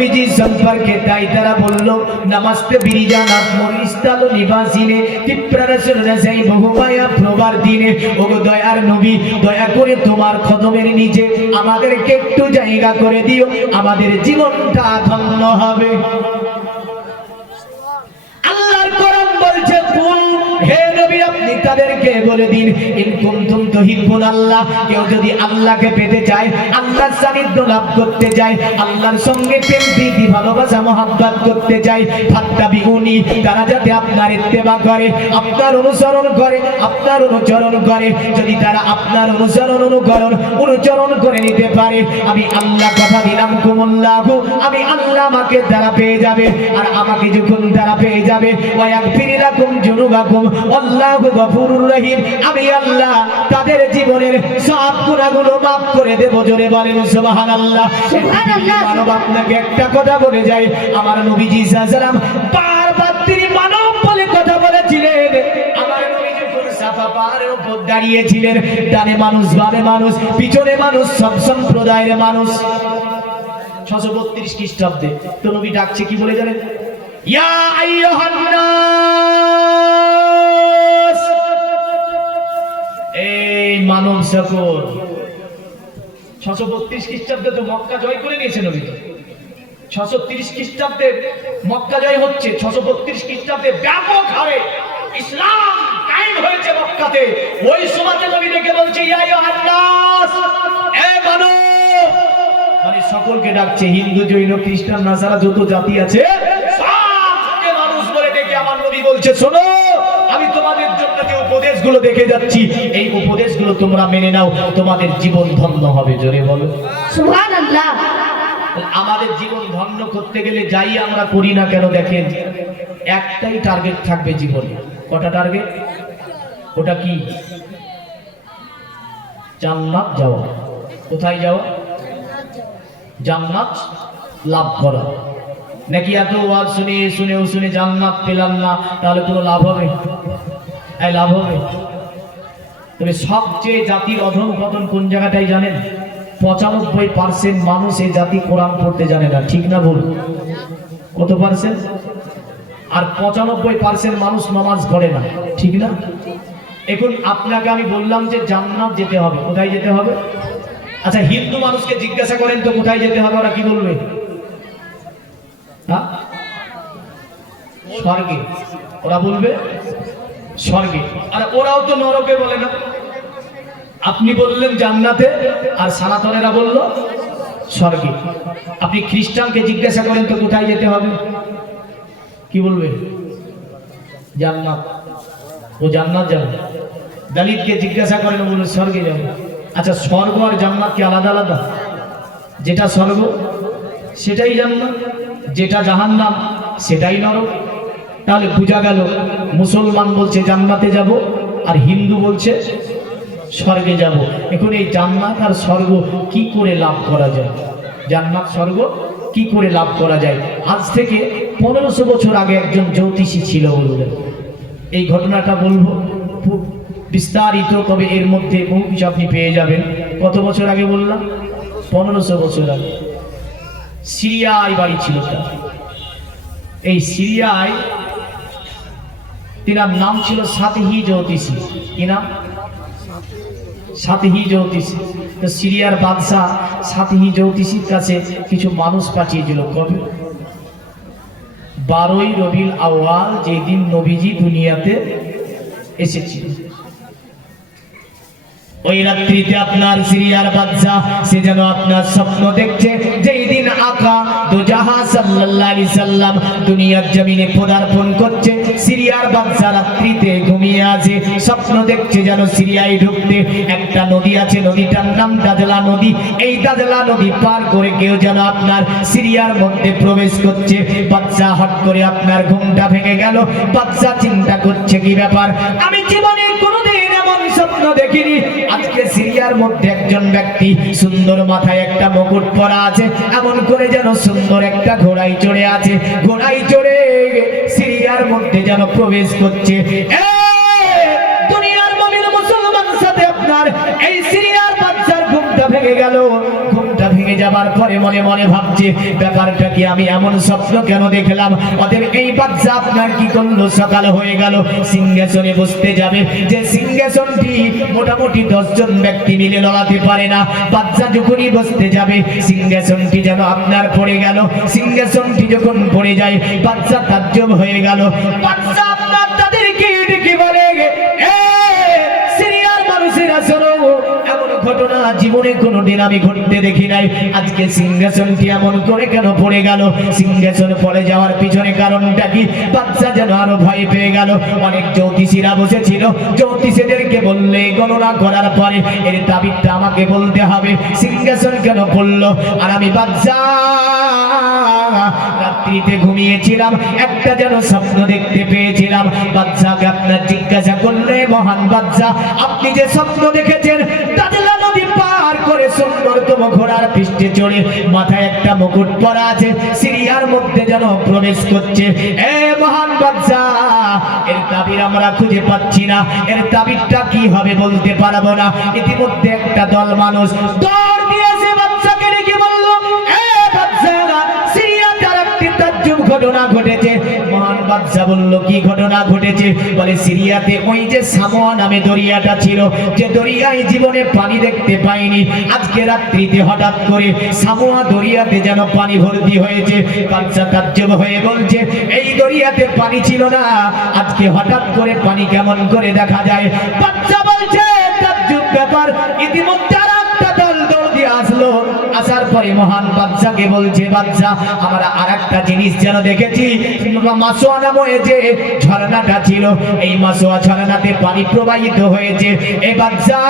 নবীজি সম্পর্কে তাই তারা বলল নমস্তে বিরিজানাত মুরিস্তাল নিবাসিনে তিপ্রারসুলনা সেই বহুমায়া প্রবার দিনে ওগো দয়ার নবী দয়া করে তোমার কদমের নিচে আমাদেরকে একটু জায়গা করে দিও আমাদের জীবনটা ধন্য হবে। আল্লাহর কোরআন বলছে কুল হে নবী আপনি তাদেরকে বলে দিন ইন কুনতুম তুহিব্বুন আল্লাহ কেউ যদি আল্লাহকে পেতে চায় আল্লাহর সান্নিধ্য লাভ করতে চায় আল্লাহর সঙ্গে প্রেম প্রীতি ভালোবাসা মহব্বত করতে চায় ফাত্তাবিউনি তারা যাতে আপনার ইত্তেবা করে আপনার অনুসরণ করে আপনার অনুচরণ করে যদি তারা আপনার অনুচরণ করে নিতে পারে আমি আল্লাহ কথা দিলাম কুমুল্লাহু আমি আল্লাহ আমাকে তারা পেয়ে যাবে আর আমাকে যখন তারা পেয়ে যাবে ওয়ায়াগফির লাকুম যুনুবাকুম আল্লাহু গফুরুর রহিম আমি আল্লাহ তাদের জীবনের সব গুনাহগুলো maaf করে দেব। জোরে বলেন সুবহানাল্লাহ। সুবহানাল্লাহ। মানব আপনাকে একটা কথা বলে যাই আমার নবীজি সাল্লাল্লাহু আলাইহি সাল্লাম বারবার তিনি মানব বলে কথা বলেছিলেন। আমার নবী যখন সাফা পাহাড়ের উপর দাঁড়িয়েছিলেন ডানে মানুষ বামে মানুষ পিছনে মানুষ সব সম্প্রদায়ের মানুষ 632 খ্রিস্টাব্দে তো নবী ডাকছে কি বলে জানেন ইয়া আইয়ুহান নাস এই মানব সকল 632 খ্রিস্টাব্দে তো মক্কা জয় করে নিয়েছে নবী 630 খ্রিস্টাব্দে মক্কা জয় হচ্ছে 632 খ্রিস্টাব্দে ব্যাপক হারে ইসলাম কায়েম হয়েছে মক্কাতে ওই সময়তে নবী ডেকে বলছে ইয়া আইয়ুহান নাস এ মানব মানে সকলকে ডাকছে হিন্দু জৈন খ্রিস্টান নাসারা যত জাতি আছে সবকে মানুষ বলে ডেকে আমার নবী বলছে শোনো আমি তোমাদের জন্য যে উপদেশগুলো দেখে যাচ্ছি এই উপদেশগুলো তোমরা মেনে নাও তোমাদের জীবন ধন্য হবে। জোরে বলো সুবহানাল্লাহ। আমাদের জীবন ধন্য করতে গেলে যাই আমরা করি না কেন দেখেন একটাই টার্গেট থাকবে জীবনে। কটা টার্গেট? ওটা কি? জান্নাত যাওয়া। কোথায় যাওয়া? জান্নাত লাভ করা। নাকি এত ওয়াজ শুনে জান্নাত পেলাম না তাহলে কোনো লাভ হবে? এই লাভ হবে? তবে সবচেয়ে জাতির অধঃপতন কোন জায়গাটাই জানেন? 95% মানুষ এই জাতি কোরআন পড়তে জানে না। ঠিক না ভুল? কত পার্সেন্ট? আর 95% মানুষ নামাজ পড়ে না। ঠিক না? এখন আপনাকে আমি বললাম যে জান্নাত যেতে হবে। কোথায় যেতে হবে? আচ্ছা হিন্দু মানুষকে জিজ্ঞাসা করেন তো কোথায় যেতে হবে, ওরা কি বলবে? হ্যাঁ স্বর্গে। ওরা বলবে স্বর্গে। আর ওরাও তো নরকে বলে না। আপনি বললেন জান্নাতে আর সনাতনেরা বলল স্বর্গে। আপনি খ্রিস্টানকে জিজ্ঞাসা করেন তো কোথায় যেতে হবে, কি বলবে? জান্নাত। ও জান্নাত যাবে। দলিতকে জিজ্ঞাসা করেন বলবে স্বর্গে যাবে। আচ্ছা স্বর্গ আর জান্নাত কি আলাদা আলাদা? যেটা স্বর্গ সেটাই জান্নাত, যেটা জাহান্নাম সেটাই নরক। তাহলে বোঝা গেল মুসলমান বলছে জান্নাতে যাব আর হিন্দু বলছে স্বর্গে যাব। এখন এই জান্নাত আর স্বর্গ কি করে লাভ করা যায়? জান্নাত স্বর্গ কি করে লাভ করা যায়? আজ থেকে 1500 বছর আগে একজন জ্যোতিষী ছিল বললেন। এই ঘটনাটা বলবো বিস্তারিত, তবে এর মধ্যে বহু কিছু আপনি পেয়ে যাবেন। কত বছর আগে বললাম? 1500 বছর আগে সিরিয়ায় বাড়ি ছিল তার। এই সিরিয়ায় তিনার নাম ছিল সাতহি জ্যোতিষী। কি নাম? সাতহি জ্যোতিষী। তো সিরিয়ার বাদশাহ সাতহি জ্যোতিষীর কাছে কিছু মানুষ পাঠিয়েছিল। কবে? 12ই রবিউল আউয়াল, যেদিন নবীজি দুনিয়াতে এসেছিল। ওই রাত্রিতে আপনার সিরিয়ার বাদশা সে যেন আপনার স্বপ্ন দেখছে যেই দিন আকা দুজাহা সাল্লাল্লাহু আলাইহি সাল্লাম দুনিয়ার জমিনে পদার্পণ করছে। সিরিয়ার বাদশা রাত্রিতে ঘুমিয়ে আছে, স্বপ্ন দেখছে যেন সিরিয়ায় ঢুকতে একটা নদী আছে, নদীটার নাম দাজলা নদী। এই দাজলা নদী পার করে কেউ যেন আপনার সিরিয়ার মধ্যে প্রবেশ করছে। বাদশা হঠাৎ করে আপনার ঘুমটা ভেঙে গেল। বাদশা চিন্তা করছে কি ব্যাপার, আমি জীবনে কোনোদিন এমন স্বপ্ন দেখিনি। আজকে সিরিয়ার মধ্যে একজন ব্যক্তি সুন্দর মাথায় একটা মুকুট পরা আছে, এমন করে যেন সুন্দর একটা ঘোড়ায় চড়ে আছে, ঘোড়ায় চড়ে সিরিয়ার মধ্যে যেন প্রবেশ করছে। দুনিয়ার মুমিন মুসলমান সাথে আপনার এই সিরিয়ার বাদশার ঘুমটা ভেঙে গেল। ঘুমটা ভেঙে ভেঙে যাবার পরে মনে মনে ভাবছে ব্যাপারটা কি, আমি এমন স্বপ্ন কেন দেখলাম। অতএব এই বাচ্চা আপনার কি করলো, সকাল হয়ে গেল, সিংহাসনে বসতে যাবে, যে সিংহাসনটি মোটামুটি 10 জন ব্যক্তি মিলে লড়াতে পারে না। বাচ্চা যখনই বসতে যাবে সিংহাসনটি যেন আপনার পড়ে গেল। সিংহাসনটি যখন পড়ে যায় বাচ্চা তাজ্জব হয়ে গেল। বাচ্চা আপনার তাদেরকে ডেকে বলে, সিরিয়ার মানুষেরা শোনো, এমন ঘটনা জীবনে কোনোদিন আমি ঘটতে দেখি নাই। আজকে সিংহাসনটি এমন করে কেন পড়ে গেল? সিংহাসন পড়ে যাওয়ার পিছনে কারণটা কি? বাচ্চা যেন আরো ভয় পেয়ে গেল। অনেক জ্যোতিষীরা বসেছিল, জ্যোতিষীদেরকে বললে গণনা করার পরে এর তাবিরটা আমাকে বলতে হবে, সিংহাসন কেন পড়লো। আর আমি বাচ্চা রাত্রিতে ঘুমিয়েছিলাম, একটা যেন স্বপ্ন দেখতে পেয়েছিলাম। বাচ্চাকে আপনার জিজ্ঞাসা করলে, মহান বাচ্চা আপনি যে স্বপ্ন দেখেছেন, দাজলা নদী পার করে সুন্দরতম ঘোড়ার পৃষ্ঠে চড়ে মাথায় একটা মুকুট পরা আছে, সিরিয়ার মধ্যে যেন প্রবেশ করছে। এ মহান বাচ্চা, এর তাবির আমরা খুঁজে পাচ্ছি না, এর তাবিরটা কি হবে বলতে পারবো না। ইতিমধ্যে একটা দল মানুষ দৌড় দিয়েছে, বাচ্চাকে ডেকে বলল, এ বাচ্চা, সিরিয়াতে আরেকটি তাজ্জব ঘটনা ঘটেছে। মহান বাদশা বলল, কি ঘটনা ঘটেছে? বলে, সিরিয়াতে ওই যে সামোয়া নামে দরিয়াটা ছিল, যে দরিয়ায় জীবনে পানি দেখতে পাইনি, আজকে রাত্রিতে হঠাৎ করে সামোয়া দরিয়াতে যেন পানি ভর্তি হয়েছে। বাদশা তাজ্জব হয়ে বলছে, এই দরিয়াতে পানি ছিল না, আজকে হঠাৎ করে পানি কেমন করে দেখা যায়? বাদশা বলছে, তাজ্জব ব্যাপার। ইতিমধ্যে আরেকটা দল দৌড় দিয়ে আসলো, আসার পরে মহান বাদশাকে বলছে, বাদশা আমরা আরেকটা জিনিস যেন দেখেছি, মাসোয়া নামে যে ঝর্ণাটা ছিল, এই মাসোয়া ঝর্ণাতে পানি প্রবাহিত হয়েছে। এই বাদশা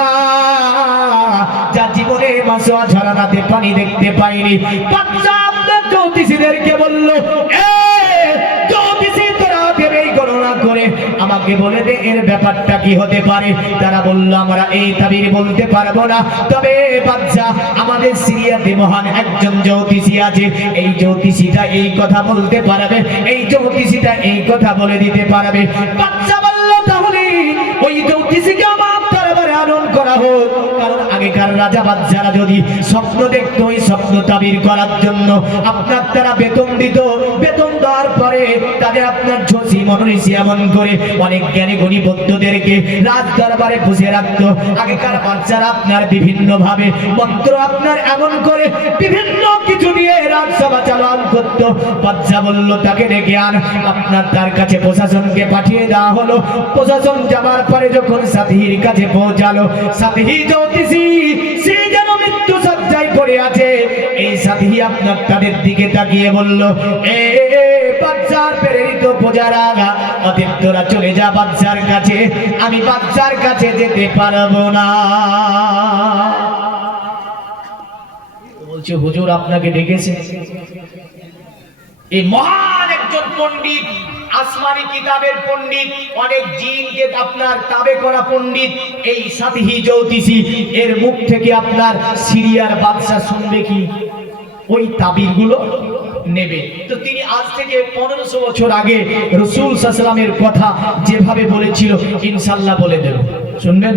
যা জীবনে মাসোয়া ঝর্ণাতে পানি দেখতে পাইনি। বাদশা আপনার জ্যোতিষীদেরকে বলল, গণনা করে আমাকে বলে দে এর ব্যাপারটা কি হতে পারে। তারা বলল, আমরা এই তাবির বলতে পারবো না, তবে বাদশা আমাদের সিরিয়াতে মহান একজন জ্যোতিষী আছে, এই জ্যোতিষীটা এই কথা বলতে পারবে, এই জ্যোতিষীটা এই কথা বলে দিতে পারবে। বাদশা বলল, তাহলে ওই জ্যোতিষীকে আমার দরবারে আনয়ন করা হোক। কারণ আগেকার রাজা বাদশারা যদি স্বপ্ন দেখতো, ওই স্বপ্ন তাবির করার জন্য আপনার তারা বেতন দিত, বেতন দেওয়ার পরে তাদের আপনার ঝোঁসি মনোনীষী এমন করে অনেক জ্ঞানী গুণী বৌদ্ধদেরকে রাজ দরবারে বসে রাখতো। আগেকার বাচ্চারা আপনার বিভিন্ন ভাবে মন্ত্র আপনার এমন করে বিভিন্ন কিছু নিয়ে রাজসভা চালন করতো। বাচ্চা বলল, তাকে ডেকে আন। আপনার তার কাছে প্রশাসনকে পাঠিয়ে দেওয়া হলো। প্রশাসন যাবার পরে যখন সাথীর কাছে পৌঁছালো, সাথী জ্যোতিষী সে যেন মৃত্যু সজ্জায় পড়ে আছে। এই সাথী আপনার তাদের দিকে তাকিয়ে বলল, এ বাচ্চার প্রেরিত প্রজারা, অতএব তোরা চলে যা বাচ্চার কাছে, আমি বাচ্চার কাছে যেতে পারবো না। বলছে, হুজুর আপনাকে ডেকেছে। এই মহান একজন পণ্ডিত, আসমানি কিতাবের পণ্ডিত, অনেক জিনকে আপনার তাবে করা পণ্ডিত, এই সাথী জ্যোতিষী, এর মুখ থেকে আপনার সিরিয়ার বাদশা শুনবে কি? ওই তাবির গুলো নেবে। তো তিনি আজ থেকে 1500 বছর আগে রাসূল সাল্লাল্লাহু আলাইহি ওয়াসাল্লামের কথা যেভাবে বলেছিল ইনশাআল্লাহ বলে দেব, শুনবেন।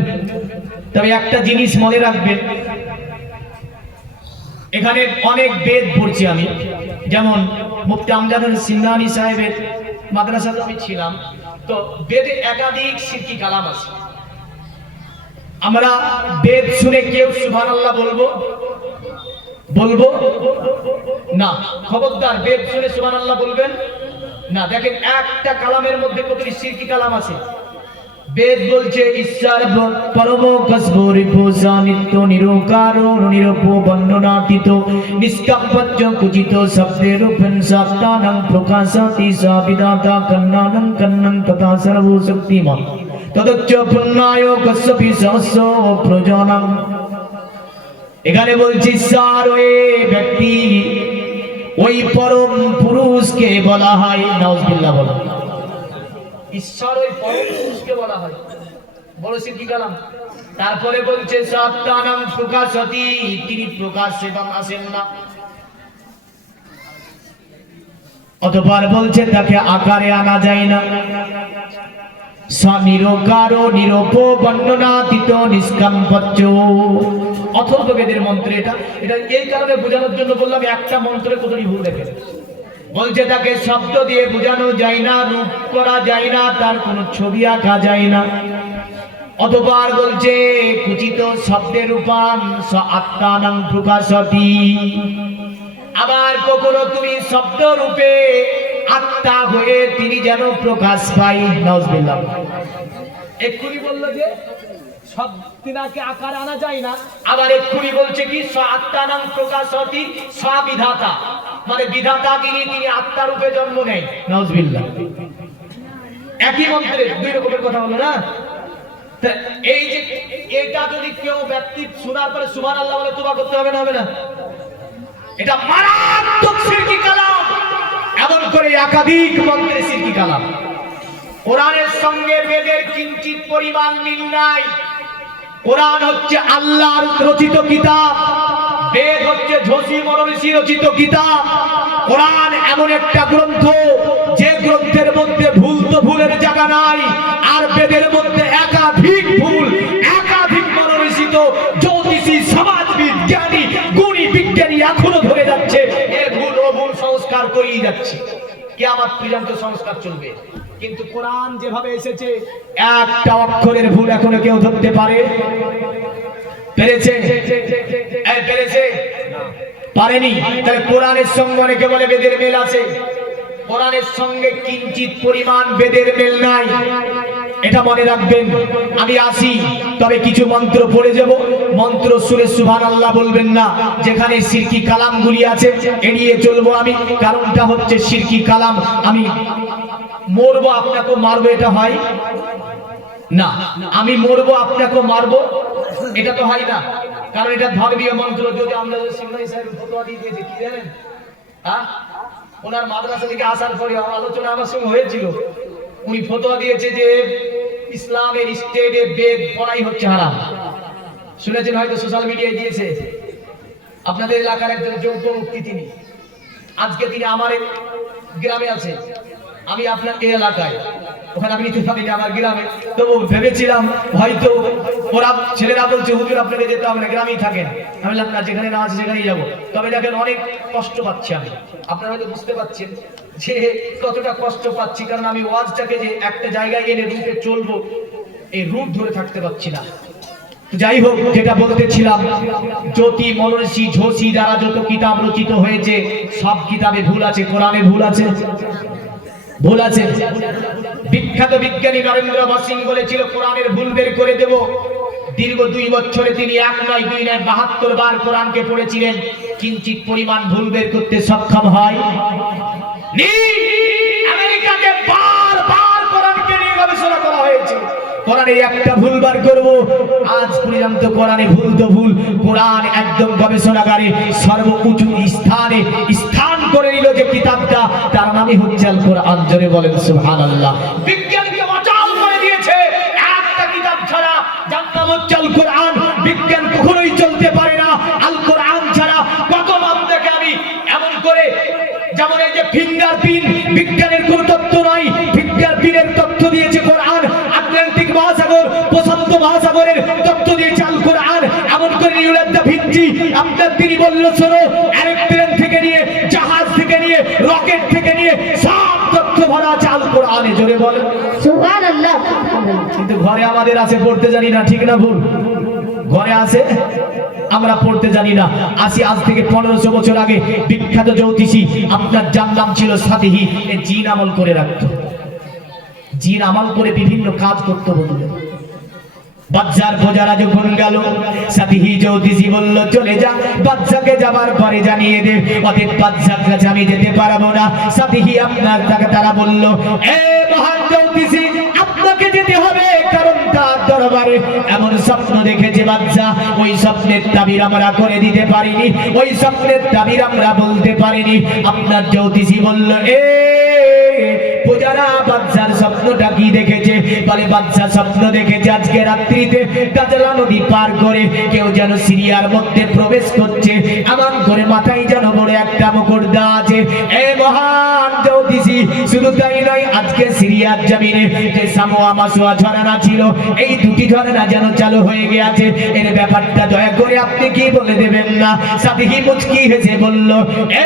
তবে একটা জিনিস মনে রাখবেন, এখানে অনেক বেদ পড়ছি আমি, যেমন মুফতি আমজাদুল সিন্নানি সাহেবের মাদ্রাসাতে আমি ছিলাম, তো বেদে একাধিক শিরকি কালাম আছে। আমরা বেদ শুনে কেউ সুবহানাল্লাহ বলবো না, খবরদার বেদ শুনে সুবহানাল্লাহ বলবেন না। দেখেন একটা কালামের মধ্যে কতটি শিরকি কালাম আছে। বেদ বলছে, ঈশ্বর পরম কসবরি ভূষানিত্য নিরকারো নিরূপ বর্ণনাতীত নিষ্কাম্পজ্য কুচিত শব্দের রূপেণ সাপ্তানং প্রকাশাতি সাবিদাতা কন্নানং কন্নং তথা সর্ব শক্তিমান তদচ্চ পুণ্যায় কশ্যপি সহস্র প্রজনং। এখানে বলছি, ঈশ্বর ওই ব্যক্তি, ওই পরম পুরুষকে বলা হয়, নাউজুবিল্লাহ বলো, ঈশ্বর ওই পরম পুরুষকে বলা হয়, বড় শিরকি কালাম। তারপরে বলছে, সত্যানং প্রকাশতি, তিনি প্রকাশ্যে আসেন না। অতঃপর বলছে, তাকে আকারে আনা যায় না। স্বনিরকারো নিরূপ বর্ণনাতীত নিষ্কাম্পজ্য, অথর্ববেদের মন্ত্র। এটা এটা এই কারণে বোঝানোর জন্য বললাম, একটা মন্ত্রে কতটি ভুল দেখে। বলছে তাকে শব্দ দিয়ে বোঝানো যায় না, রূপ করা যায় না, তার কোনো ছবি আঁকা যায় না। অতঃপর বলছে কুচিত শব্দের রূপান স আত্মানাং প্রকাশতি। আবার কখনো তুমি শব্দ রূপে আত্মা হয়ে তিনি যেন প্রকাশ পাই। নাউজুবিল্লাহ। এক্ষুনি বললো যে সব তিনাকে আকার আনা যায় না, আবার এক্ষুনি বলছে কি স আত্মানাং প্রকাশতি স্ববিধাতা, মানে বিধাতা তিনি আত্মা রূপে জন্ম নেয়। নাউজুবিল্লাহ। একই মন্ত্রে দুই রকমের কথা হলো না। এই যে এটা যদি কেউ ব্যক্তি শোনার পরে সুবহানাল্লাহ বলে তোবা করতে হবে না, হবে না? এটা মারাত্মক শিরকি কালাম। এমন করে একাধিক মন্ত্রে শিরকি কালাম। কোরআনের সঙ্গে বেদের কিঞ্চিত পরিমাণ মিল নাই। কোরআন হচ্ছে আল্লাহর রচিত কিতাব, বেদ হচ্ছে ঝোসি মহর্ষি রচিত কিতাব। কোরআন এমন একটা গ্রন্থ যে গ্রন্থের মধ্যে ভুল তো ভুলের জায়গা নাই, আর বেদের মধ্যে একাধিক ভুল, একাধিক মনোরচিত জ্যোতিষী, সমাজবিদ, জ্ঞানী, গুণী, বিজ্ঞানী এখনো ধরে যাচ্ছে এ ভুল ও ভুল সংস্কার করেই যাচ্ছে। কিয়ামত পর্যন্ত সংস্কার চলবে। কিন্তু কোরআন যেভাবে এসেছে একটা অক্ষরের ভুল এখনো কেউ ধরতে পারে পেরেছে? পেরেছে? পারেনি। তাহলে কোরআনের সঙ্গে অনেকে বলে বেদের মেল আছে, কোরআনের সঙ্গে কিঞ্চিত পরিমাণ বেদের মেল নাই। এটা মনে রাখবেন। আমি আসি, তবে কিছু মন্ত্র পড়ে যাব, মন্ত্র সুরে সুবহানাল্লাহ বলবেন না। যেখানে শিরকি কালামগুলি আছে এড়িয়ে চলবো আমি। কারণটা হচ্ছে শিরকি কালাম। আমি মরবো আপনাকে মারবো, এটা হয় না। আমি মরবো আপনাকে মারবো, এটা তো হয় না। কারণ এটা ধর্মীয় মন্ত্র। যদি আমরা সিংহাই সাহেব ফতোয়া দিয়ে দিয়েছি কি জানেন, হ্যাঁ, ওনার মাদ্রাসা থেকে আসার পরে আলোচনা আমার সঙ্গে হয়েছিল। উনি ফতোয়া দিয়েছে যে ইসলামের স্টেটে বেদ পড়াই হচ্ছে হারাম। শুনেছেন হয়তো, সোশ্যাল মিডিয়ায় দিয়েছে। আপনাদের এলাকার একজন যোগ্য মুক্তি তিনি, আজকে তিনি আমার গ্রামে আছে, আমি আপনার এই এলাকায়, ওখানে আমি নিতে পারি আমার গ্রামে। তবু ভেবেছিলাম হয়তো ওরা ছেলেরা বলছে হুজুর আপনাকে যেতে হবে না, গ্রামেই থাকেন। আমি বললাম না, যেখানে না আছে সেখানেই যাবো। তবে দেখেন অনেক কষ্ট পাচ্ছি আমি, আপনারা হয়তো বুঝতে পারছেন যে কতটা কষ্ট পাচ্ছি। কারণ আমি ওয়াজটাকে যে একটা জায়গায় এনে রুটে চলবো, এই রুট ধরে থাকতে পারছি না। যাই হোক, যেটা বলতেছিলাম, জ্যোতি, মহর্ষি, ঝোসি যারা যত কিতাব রচিত হয়েছে সব কিতাবে ভুল আছে। কোরআনে ভুল আছে, ভুল আছে। বিখ্যাত বিজ্ঞানী নরেন্দ্র বসিং বলেছিল কোরআনের ভুল বের করে দেব। দীর্ঘ 2 বছরে তিনি 1 নয় 2 নয় 72 বার কোরআনকে পড়েছিলেন, কিঞ্চিত পরিমাণ ভুল বের করতে সক্ষম হয় নি। আমেরিকাতে বারবার কোরআনকে নিয়ে গবেষণা করা হয়েছে, কোরআনে একটা ভুল বার করব। আজ পর্যন্ত কোরআনে ভুল তো ভুল, কোরআন একদম গবেষণাগারে সর্বোচ্চ স্থানে স্থান করে নিল যে কিতাবটা, তার নামই হচ্ছে আল কোরআন। জোরে বলেন সুবহানাল্লাহ। বিজ্ঞানকে অচল করে দিয়েছে একটা কিতাব ছাড়া, যার নাম হচ্ছে আল কোরআন। বিজ্ঞান কখনোই চলতে পারে না আল কোরআন ছাড়া। কত নাম থেকে আমি এমন করে, যেমন এই যে ফিঙ্গারপ্রিন্ট, বিজ্ঞানের কোনো তথ্য নাই, ফিঙ্গারপ্রিন্টের তথ্য দিয়েছে কোরআন। আটলান্টিক মহাসাগর, প্রশান্ত মহাসাগরের তথ্য দিয়েছে আল কোরআন। এমন করে লিওনার্দো দা ভিঞ্চি আপনার তিনি বলল শোনো, এরোপ্লেন থেকে নিয়ে, জাহাজ থেকে নিয়ে, রকেট থেকে নিয়ে সব তথ্য ভরা আছে আল কোরআনে। জোরে বলেন সুবহানাল্লাহ। কিন্তু ঘরে আমাদের আছে, পড়তে জানি না, ঠিক না ভুল? ঘরে আছে, আমরা পড়তে জানি না। আসি আজ থেকে 1500 বছর আগে বিখ্যাত জ্যোতিষী আপনার যার নাম ছিল সাতিহি, এ জিন আমল করে রাখতো। জিন আমল করে বিভিন্ন কাজ করতে বললেন। বাদশার প্রজারা যখন গেল, সাতিহি জ্যোতিষী বলল চলে যা, বাদশাকে যাবার পরে জানিয়ে দে অতএব বাদশার কাছে আমি যেতে পারবো না। সাতিহি আপনার তারা বলল এ মহান জ্যোতিষী, আপনাকে যেতে হবে, কারণ তার দরবারে এমন স্বপ্ন দেখেছে বাদশা, ওই স্বপ্নের তাবির আমরা করে দিতে পারিনি, ওই স্বপ্নের তাবির আমরা বলতে পারিনি। আপনার জ্যোতিষী বলল এ প্রজারা বাদশার স্বপ্নটা কি দেখেছে? বলে বাদশা স্বপ্ন দেখেছে আজকে রাত্রিতে দাজলা নদী পার করে কেউ যেন সিরিয়ার মধ্যে প্রবেশ করছে, এমন করে মাথায় যেন বড় একটা মুকুট দেওয়া আছে। এ মহান জ্যোতিষী, শুধু তাই নয়, আজকে সিরিয়ার জমিনে যে সামোয়া মাসোয়া ঝর্ণা ছিল, এই দুটি ঝর্ণা যেন চালু হয়ে গেছে। এর ব্যাপারটা দয়া করে আপনি কি বলে দেবেন না? সাদিহি মুচকি হেসে বলল, এ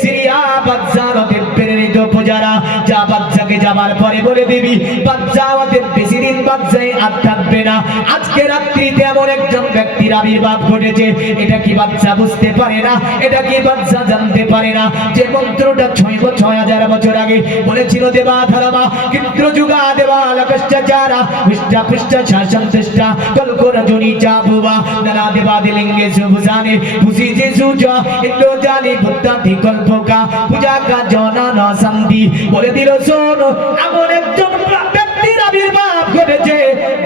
সিরিয়া বাদশার প্রেরিত পূজারা, যা বাদশাকে যাবার পরে বলে দিবি বাদশা আমাদের বেশি দিন বাদশায় আর থাকবে না। আজকে রাত্রিতে এমন একজন ব্যক্তির আবির্ভাব ঘটেছে, এটা কি বাদশা বুঝতে পারে না? এটা কি বাদশা জানতে পারে না? যে মন্ত্রটা ৬,০০০ বছর আগে বলেছিল দেবা ধর্মা কিন্তু যুগা দেবা লকষ্টাচারা পৃষ্ঠা পৃষ্ঠা শাসন চেষ্টা কল্প রজনী চাবুবা নানা দেবা দিলিঙ্গে সুবুজানে খুশি যে সুজা ইন্দ্র জানি ভুক্তান্তি কল্পকা পূজা কা জনন শান্তি বলে দিল শোন, এমন একজন ব্যক্তির আবির্ভাব ঘটেছে।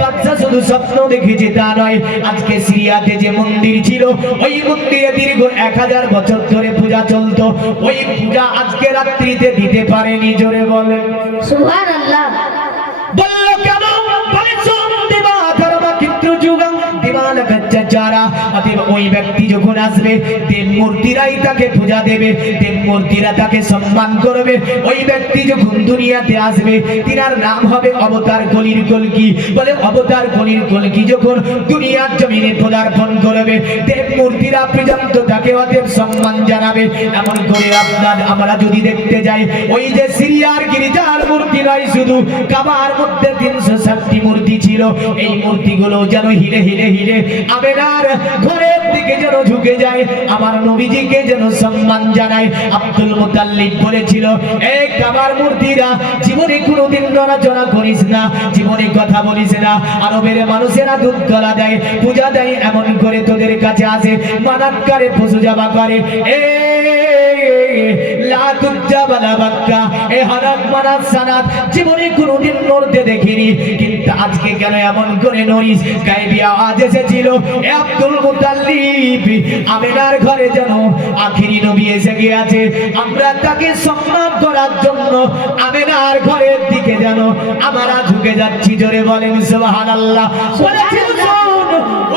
বাদশা শুধু স্বপ্ন দেখেছে তা নয়, আজকে সিরিয়াতে যে মন্দির ছিল, ওই মন্দিরে দীর্ঘ ১০০০ বছর ধরে পূজা চলতো, ওই পূজা আজকে রাত্রিতে দিতে পারেনি। জোরে বলে সুবহানাল্লাহ। বলল কেন? বলে সোম দেবা ধর্মা ক্ষিত্র যুগং দেবাল গচ্চাচারা। অতএব ওই ব্যক্তি যখন আসবে, দেব মূর্তিরাই তাকে পূজা দেবে, দেব মূর্তিরা তাকে সম্মান করবে। ওই ব্যক্তি যখন দুনিয়াতে আসবে, তিনার নাম হবে অবতার কলির কলকি। বলে অবতার কলির কলকি যখন দুনিয়ার জমিনে পদার্পণ করবে, দেব মূর্তিরা পর্যন্ত তাকে অতএব সম্মান জানাবে। এমন করে আমরা যদি দেখতে যাই, ওই যে সিরিয়ার গির্জার মূর্তি নয়, শুধু কাবার মধ্যে ৩৬০টি মূর্তি ছিল। এই মূর্তিগুলো যেন হিরে হিরে হিরে আমেনার ঘরের দিকে যেন ঝুঁকে যায়, আমার নবীজিকে যেন সম্মান জানায়। আব্দুল মুতাল্লিব বলেছিল, এই কাবার মূর্তিরা জীবনে কোনোদিন নড়াচড়া করিস না, জীবনে কথা বলিস না। আরবের মানুষেরা দুধ গলা দেয়, পূজা দেয়, এমন করে তোদের কাছে আসে, মানাত করে, পশু জবা করে। জীবনে কোনদিন নড়তে দেখিনি, কিন্তু আজকে কেন এমন করে নড়িস? গায়েবী আওয়াজ এসেছিল, আব্দুল মুতাল্লিব আমেনার ঘরে যেন আখিরি নবী এসে গিয়েছে, আমরা তাকে সম্মান করার জন্য আমেনার ঘরের দিকে যেন আমরা ঝুঁকে যাচ্ছি। জোরে বলেন সুবহানাল্লাহ।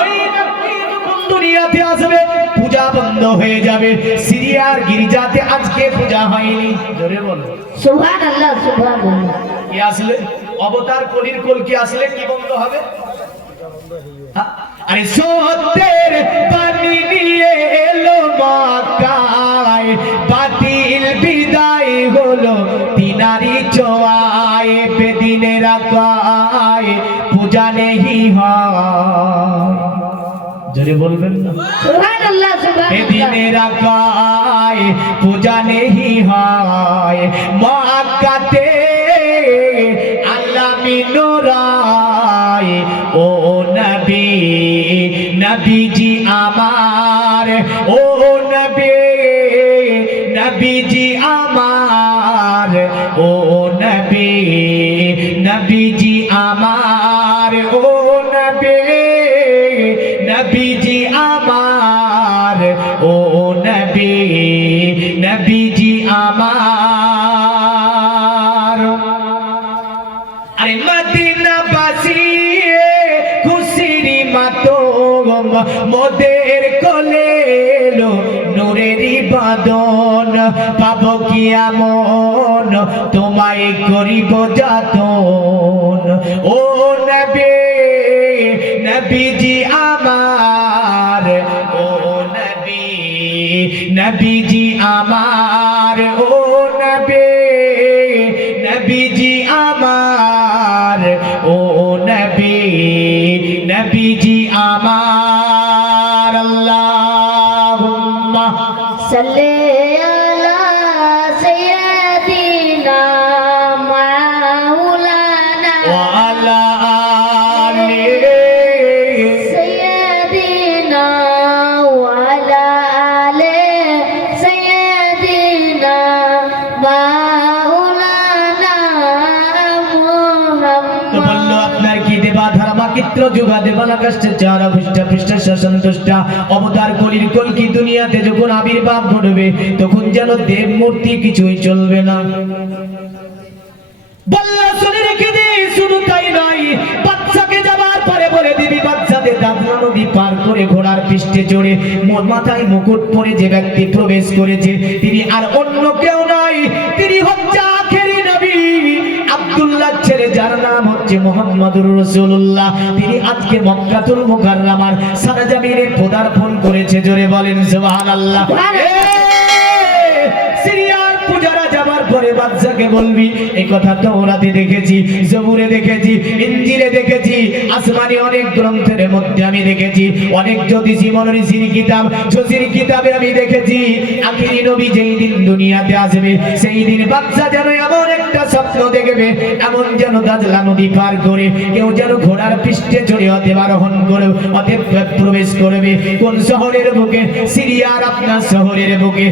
ওই ব্যক্তি যখন দুনিয়াতে আসবে, পূজা বন্ধ হয়ে যাবে। সিরিয়ার গির্জাতে আজকে পূজা হয়নি। জোরে বলো সুবহানাল্লাহ সুবহানাল্লাহ। কি আসলে অবতার কলির কলকি আসলে কি বন্ধ হবে? আরে সত্যের পানি নিয়ে এলো মক্কায়, বাতিল বিদায় হলো তিনারি চোয়ায়, বেদিনের আকায় পূজা নেহি হয়। জোরে বলবেন না সুবহানাল্লাহ সুবহানাল্লাহ। দিনের আকায় পূজা নেহি হয়, মক্কাতে আল্লাহ মিনুরায়। ও নবী নবীজি আমার, ও নবী নবীজি আমার, ও নবী নবীজি আমার, ও নবী নবীজি আমার, ও নবী নবীজি আমার। আরে মদিনাবাসী খুশির মাতম, মোদের কোলে এলো নূরেরই বাঁধন, পাবো কি এমন তোমায় করিব যাতন। ও নবী নবীজি আমার, ও নবী নবীজি আমার, ও নবী নবীজি আমার, ও নবী নবীজি আমার। আল্লাহুম্মা সাল্লি আলা সাইয়্যিদিনা মাওলানা ওয়া আলা আলি সাইয়্যিদিনা ওয়া আলা আলি সাইয়্যিদিনা মাওলানা তো বলল, আপনার কি দেবা ধর্মা চিত্র যুগা দেবালা কষ্টে চারা পৃষ্ঠা পৃষ্ঠা সন্তুষ্টা অবতার কলির কলকি দুনিয়াতে যখন আবির্ভাব ঘটবে, তখন যেন দেব মূর্তি কিছুই চলবে না। বল্লা শুনে রেখে দে, শুধু তাই নয়, বাচ্চাকে যাবার পরে বলে দিবি বাচ্চাদের দাদনা নদী পার করে ঘোড়ার পৃষ্ঠে চড়ে মাথায় মুকুট পরে যে ব্যক্তি প্রবেশ করেছে, তিনি আর অন্য কেউ নয়, তিনি হচ্ছে আখেরি নবী যার নাম হচ্ছে মুহাম্মদুর রাসূলুল্লাহ, তিনি আজকে মক্কাতুল মুকাররমার সরজমিনে পদার্পণ করেছে। জোরে বলেন সুবহানাল্লাহ। সিরিয়ার পূজারা যাবার পরে বাদশাকে বলবি এই কথা তাওরাতে দেখেছি, জবুরে দেখেছি, ইনজিলে দেখেছি, আসমানি অনেক গ্রন্থের মধ্যে আমি দেখেছি, অনেক জ্যোতিষী মনীষীর কিতাব জ্যোতির কিতাবে আমি দেখেছি, আখিরি নবী যেই দিন দুনিয়াতে আসবে সেই দিন বাদশা যেন এমন একটা স্বপ্ন দেখবে, এমন যেন দাজলা নদী পার করে কেউ যেন ঘোড়ার পৃষ্ঠে চড়ে অতএব আরোহণ করে অতএব প্রবেশ করবে কোন শহরের বুকে? সিরিয়ার আপনার শহরের বুকে।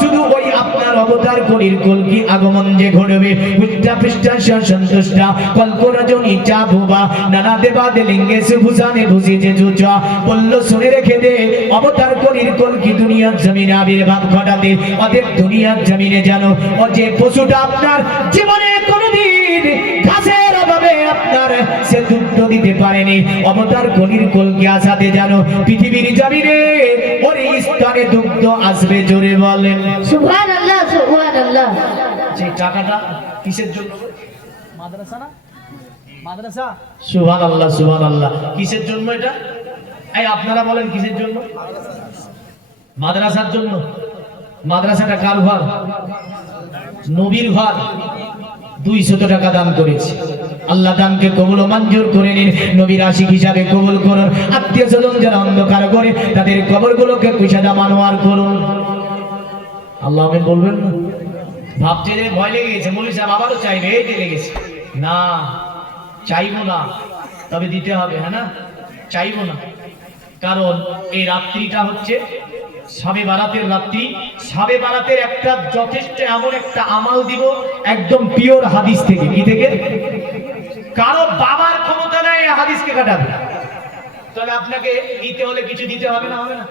শুধু ওই আপনার অবতার কলির কলকি আগমন যে ঘটবে, পৃষ্ঠা পৃষ্ঠা সন্তুষ্টা কল্পরাজনী চা ভুবা নানা দেবাদে লিঙ্গে সুভূষণে ভূষিছে জুচা বলল শুনে রেখে দে, অবতার কলির কলকি দুনিয়ার জমিনে আবির্ভাব ঘটাতে অতএব দুনিয়ার জমিনে জানো ও যে পশুটা আপনার জীবনে কোনোদিন ঘাসের অভাবে আপনার সে দুধ দিতে পারেনি, অবতার কলির কলকি আসাতে জানো পৃথিবীর জমিনে ওর স্তনে দুগ্ধ আসবে। জোরে বলেন সুবহানাল্লাহ সুবহানাল্লাহ। যে টাকাটা কিসের জন্য? মাদ্রাসা না? মাদ্রাসা? সুবহানাল্লাহ সুবহানাল্লাহ। কিসের জন্য এটা? এই আপনারা বলেন কিসের জন্য? মাদ্রাসার জন্য। মাদ্রাসাটা কার ঘর? নবীর ঘর। 200 টাকা দান করেছে। আল্লাহ দানকে কবুল ও মঞ্জুর করে নিন, নবীর আশিক হিসাবে কবুল করুন। আত্মীয় স্বজন যারা অন্ধকার করে তাদের কবরগুলোকে কুশাদা মানোয়ার করুন। আল্লাহ আমিন বলবেন না? ভাবছে যে ভয় লেগে গেছে, মৌলভী সাহেব আবারও চাইবে, এই লেগেছে না, চাইবো না, তবে দিতে হবে। হ্যাঁ না, চাইবো না, কারণ এই রাত্রিটা হচ্ছে শবে বারাতের রাত্রি। শবে বারাতের একটা যথেষ্ট এমন একটা আমাল দিব একদম পিওর হাদিস থেকে। কি থেকে? কারো বাবার ক্ষমতা নাই হাদিসকে কাটাবে, তবে আপনাকে দিতে হলে কিছু দিতে হবে না, হবে না?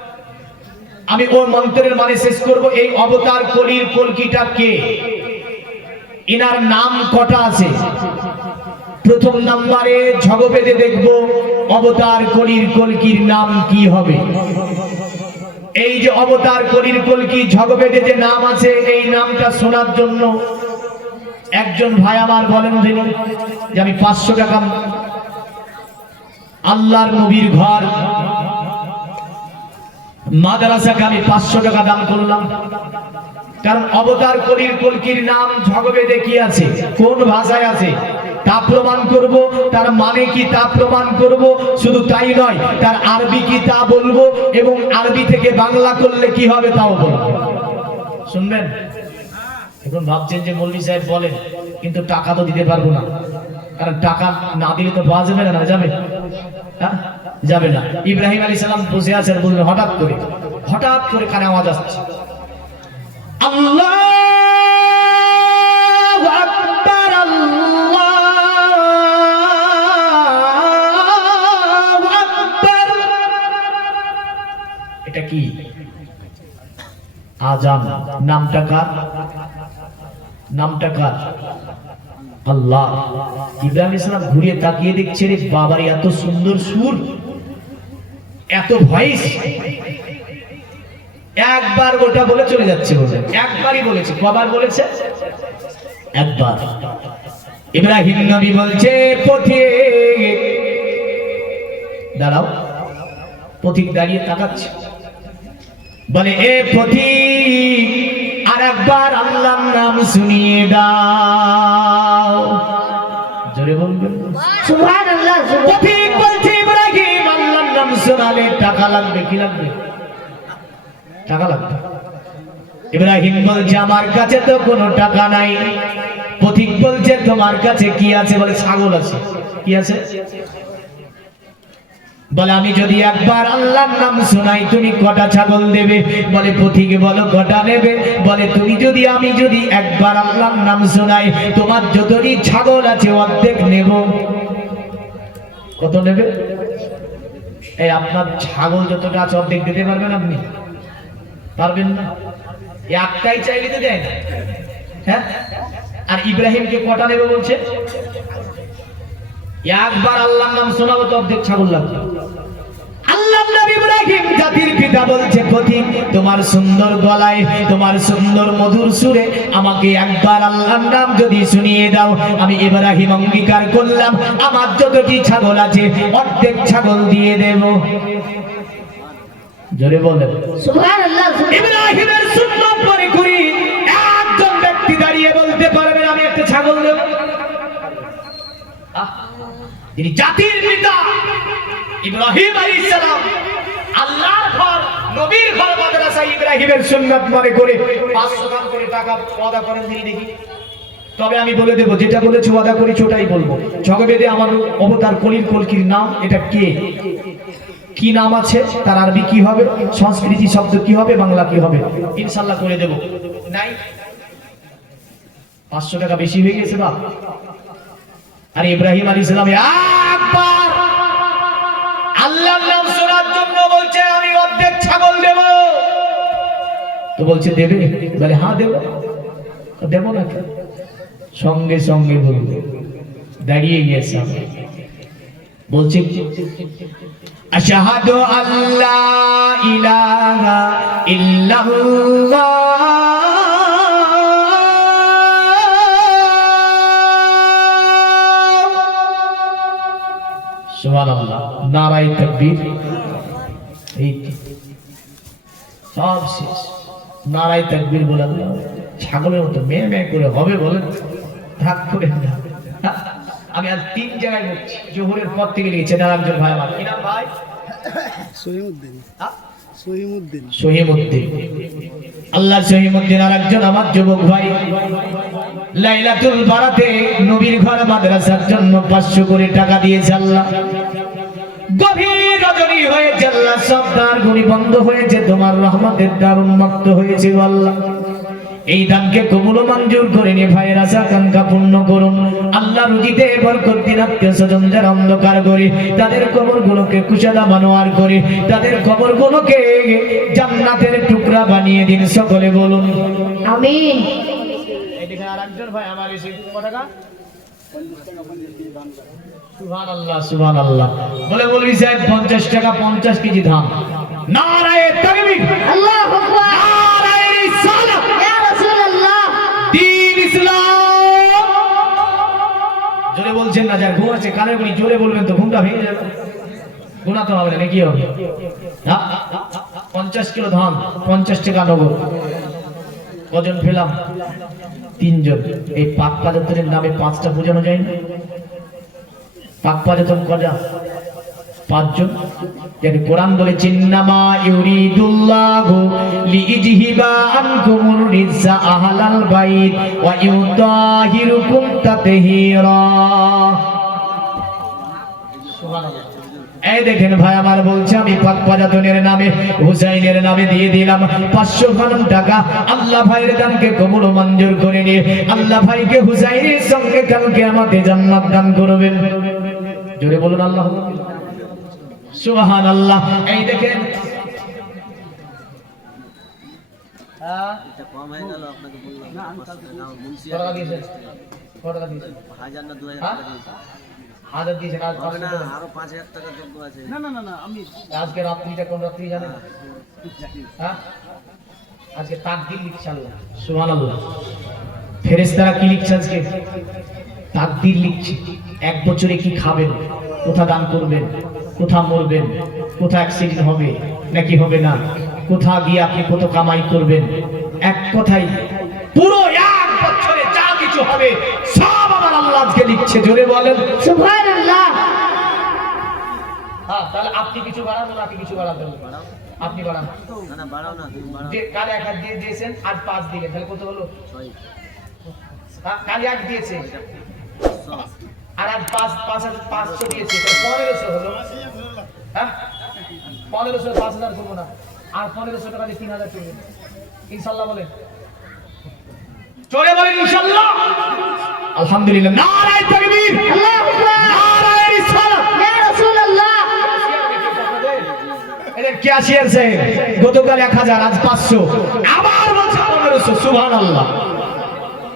আমি ওর মন্ত্রের মানে শেষ করব। এই অবতার কলির কলকিটা কে? ইনার নাম কটা আছে? প্রথম নম্বরে জগবেদে দেখব অবতার কলির কলকির নাম কি হবে। এই যে অবতার কলির কলকি জগবেদে যে নাম আছে, এই নামটা শোনার জন্য একজন ভাই আমার বলেন দিন যে আমি 500 টাকা আল্লাহর নবীর ঘর মাদ্রাসাকে আমি 500 টাকা দান করলাম। কারণ অবতার কলির কলকির নাম জগবেদে কি আছে, কোন ভাষায় আছে তা প্রমাণ করব, তার মানে কি তা প্রমাণ করব। শুধু তাই নয়, তার আরবি কি তা বলবো, এবং আরবি থেকে বাংলা করলে কি হবে তাও বলবো। শুনবেন? এখন ভাবছেন যে মৌলভী সাহেব বলেন, কিন্তু টাকা তো দিতে পারবো না, কারণ টাকা না দিলে তো পাওয়া যাবে না। যাবে? হ্যাঁ, যাবে না। ইব্রাহিম আলাইহিস সালাম বসে আছেন, বললেন হঠাৎ করে কানে আওয়াজ আসছে, আল্লাহু আকবার, আল্লাহু আকবার। এটা কি? আজান। নামটা কার? নামটা কার? আল্লাহ। ইব্রাহিম আলাইহিস সালাম ঘুরিয়ে তাকিয়ে দেখছে, রে বাবার এত সুন্দর সুর, এত ভয়েস। একবার ওটা বলে চলে যাচ্ছে, বলে একবারই বলেছে। কবার বলেছে? একবার। ইব্রাহিম নবী বলছে, পথিক দাঁড়াও। পথিক দাঁড়িয়ে তাকাচ্ছে, বলে এ পথিক আর একবার আল্লাহর নাম শুনিয়ে দাও। জোরে বলবেন সুবহানাল্লাহ। পথিক বলছে, ইব্রাহিম আল্লাহর নাম শোনালে টাকা লাগবে। কি লাগবে? টাকা লাগবে। ইব্রাহিম বলছে, আমার কাছে তো কোনো টাকা নাই। পথিক বলছে, তোমার কাছে কি আছে? বলে ছাগল আছে। কি আছে? বলে আমি যদি একবার আল্লাহর নাম শোনাই তুমি কটা ছাগল দেবে? বলে পথিক বলো কটা নেবে? বলে তুমি যদি আমি যদি একবার আল্লাহর নাম শোনাই তোমার যতটি ছাগল আছে অর্ধেক নেব। কত নেবে? এই আপনার ছাগল যতটা আছে অর্ধেক দিতে পারবেন আপনি? পারবেন না। একটাই চাইলে তো দেয় না। হ্যাঁ, আর ইব্রাহিমকে কটা নেবে বলছে? একবার আল্লাহর নাম শোনাবো তো অর্ধেক ছাগল লাগবে। আল্লাহর নবী ইব্রাহিম জাতির পিতা বলছে পথিক, তোমার সুন্দর গলায়, তোমার সুন্দর মধুর সুরে আমাকে একবার আল্লাহর নাম যদি শুনিয়ে দাও, আমি ইব্রাহিম অঙ্গীকার করলাম আমার যতটি ছাগল আছে অর্ধেক ছাগল দিয়ে দেব। জোরে বলেন সুবহানাল্লাহ। ইব্রাহিমের সুন্নাত মনে করি একজন ব্যক্তি দাঁড়িয়ে বলতে পারবে আমি একটা ছাগল দেব? তিনি জাতির পিতা ইব্রাহিম আলাইহিস সালাম, আল্লাহর ঘর, নবীর ঘর মাদ্রাসা ইব্রাহিমের সুন্নাত মনে করে 500 টাকা করে টাকা ওয়াদা করেন তিনি দেখি। তবে আমি বলে দেব যেটা বলেছি ওয়াদা করেছি ওটাই বলবো। জগবেদে আমার অবতার কলির কলকির নাম, এটা কে, কি নাম আছে, তার আরবি কি হবে, সংস্কৃতি শব্দ কি হবে, বাংলা কি হবে, ইনশাআল্লাহ করে দেব। নাই 500 টাকা বেশি হয়ে গেছে বাপ। আর ইব্রাহিম আলাইহিস সালাম একবার আল্লাহর নাম শোনার জন্য বলছে আমি অর্ধেক ছাগল দেব। তো বলছে দেবে? বলে হ্যাঁ দেব। দেব না কেন? সঙ্গে সঙ্গে বলবে, দাঁড়িয়ে গেছে বলছে আশহাদু আল্লা ইলাহা ইল্লাল্লাহ সুবহানাল্লাহ, নারায়ে তাকবীর। এই সব শেষ, নারায়ে তাকবীর বলেন। ছাগলের মতো মেয়ে মেয়ে করে হবে বলেন, ভাগ করে না। আমি আজ 3 জায়গায় বলছি, জোহরের পর থেকে লিখেছে না একজন ভাই আমার, কি নাম ভাই? সহিমউদ্দিন। আল্লাহ সহিমউদ্দিন। আর একজন আমার যুবক ভাই লাইলাতুল বারাতে নবীর ঘর মাদ্রাসার জন্য 500 করে টাকা দিয়েছে আল্লাহ। গভীর রজনী হয়েছে আল্লাহ, সব দ্বার গুলি বন্ধ হয়েছে, তোমার রহমতের দ্বার উন্মুক্ত হয়েছে আল্লাহ। এই দানকে কবুল মঞ্জুর করে নিয়ে ভাইয়ের আশা আকাঙ্ক্ষা পূর্ণ করুন আল্লাহ। রুজিতে বরকত দিন, আত্মীয় স্বজন যারা অন্ধকার করে তাদের কবরগুলোকে কুশলা মানোয়ার করে তাদের কবরগুলোকে জান্নাতের টুকরা বানিয়ে দিন, সকলে বলুন আমিন। এদিকে আরেকজন ভাই আমার এসে কত টাকা? সুবহানাল্লাহ সুবহানাল্লাহ বলে বলবি সাহেব 50 টাকা 50 কেজি ধান। নারায়ে তাকবীর, আল্লাহু আকবার, নারায়ে রিসালাত, ইয়া রাসূলুল্লাহ। দ্বীন ইসলাম। জোরে বলছেন না, যার ঘুম আছে কানে বলি জোরে বলবেন তো ঘুমটা ভেঙে যাবে। গুনাহ তো হবে না, নাকি হবে? 50 কিলো ধান 50 টাকা নগদ। কজন পেলাম? 3 জন। এই পাক পাজাতনের নামে 5টা বোঝানো যায় না? পাক পাজাতন কজা? 5 জন। যেন কোরআন বলেছে ইন্নামা ইউরিদুল্লাহু লিইজহিবা আনকুমুর রিজসা আহলাল বাইত ওয়া ইউতাহিরুকুম তাতহীরা। সুবহানাল্লাহ। এই দেখেন ভাই আমার বলছে আমি পাক পাজাতনের নামে হুসাইনের নামে দিয়ে দিলাম 500 টাকা। আল্লাহ ভাইয়ের দানকে কবুল ও মঞ্জুর করে নিয়ে আল্লাহ ভাইকে হুসাইনের সঙ্গে কালকে আমাদের জান্নাত দান করবেন। জোরে বলুন আল্লাহ সুবহানাল্লাহ। এই দেখেন এটা কম হয়ে গেল, আপনাকে বললাম না আমি কালকে মুন্সি কত টাকা দিয়েছেন? কত টাকা দিয়েছেন? 1000 না 2000 হ্যাঁ? টাকা দিয়েছি। 1000 দিয়েছেন, আজ হবে না, 500 আরো 5000 টাকা যোগ্য আছে। আজকে রাত্রিটা কোন রাত্রি জানেন? হ্যাঁ, আজকে তাকদীর লিখছে আল্লাহ। সুবহানাল্লাহ। ফেরেশতারা কি লিখছে আজকে? তাকদীর লিখছে। 1 বছরে কি খাবেন, কোথা দান করবেন, কোথা মরবেন, কোথা অ্যাক্সিডেন্ট হবে নাকি হবে না, কোথা গিয়ে আপনি কত কামাই করবেন, এক কথাই পুরো 1 বছরে যা কিছু হবে সব আমার আল্লাহ আজকে লিখছে। জোরে বলেন সুবহানাল্লাহ। হ্যাঁ, তাহলে আপনি কিছু বাড়ান নাকি কিছু বাড়াবেন? আপনি বাড়ান। না না বাড়াও না, তুমি বাড়াও। যে কাল 1 দিয়ে দিয়েছেন, আজ 5 দিলেন, তাহলে কত হলো? 6 কাল 1 দিয়েছে 100 আর আজ 500 দিয়েছে, তাহলে 1500 হলো। হ্যাঁ, 1500 5000 করবো না, আর 1500 টাকা দিয়ে 3000 করবেন ইনশাআল্লাহ। বলেন জোরে বলেন ইনশাআল্লাহ। আলহামদুলিল্লাহ। নারায়ে তাকবীর, আল্লাহু আকবার, নারায়ে রিসালাত। ইয়া রাসূলুল্লাহ। এদের ক্যাশিয়ার সাহেব গতকাল 1000, আজ 500, আবার বলছে 1500। সুবহানাল্লাহ।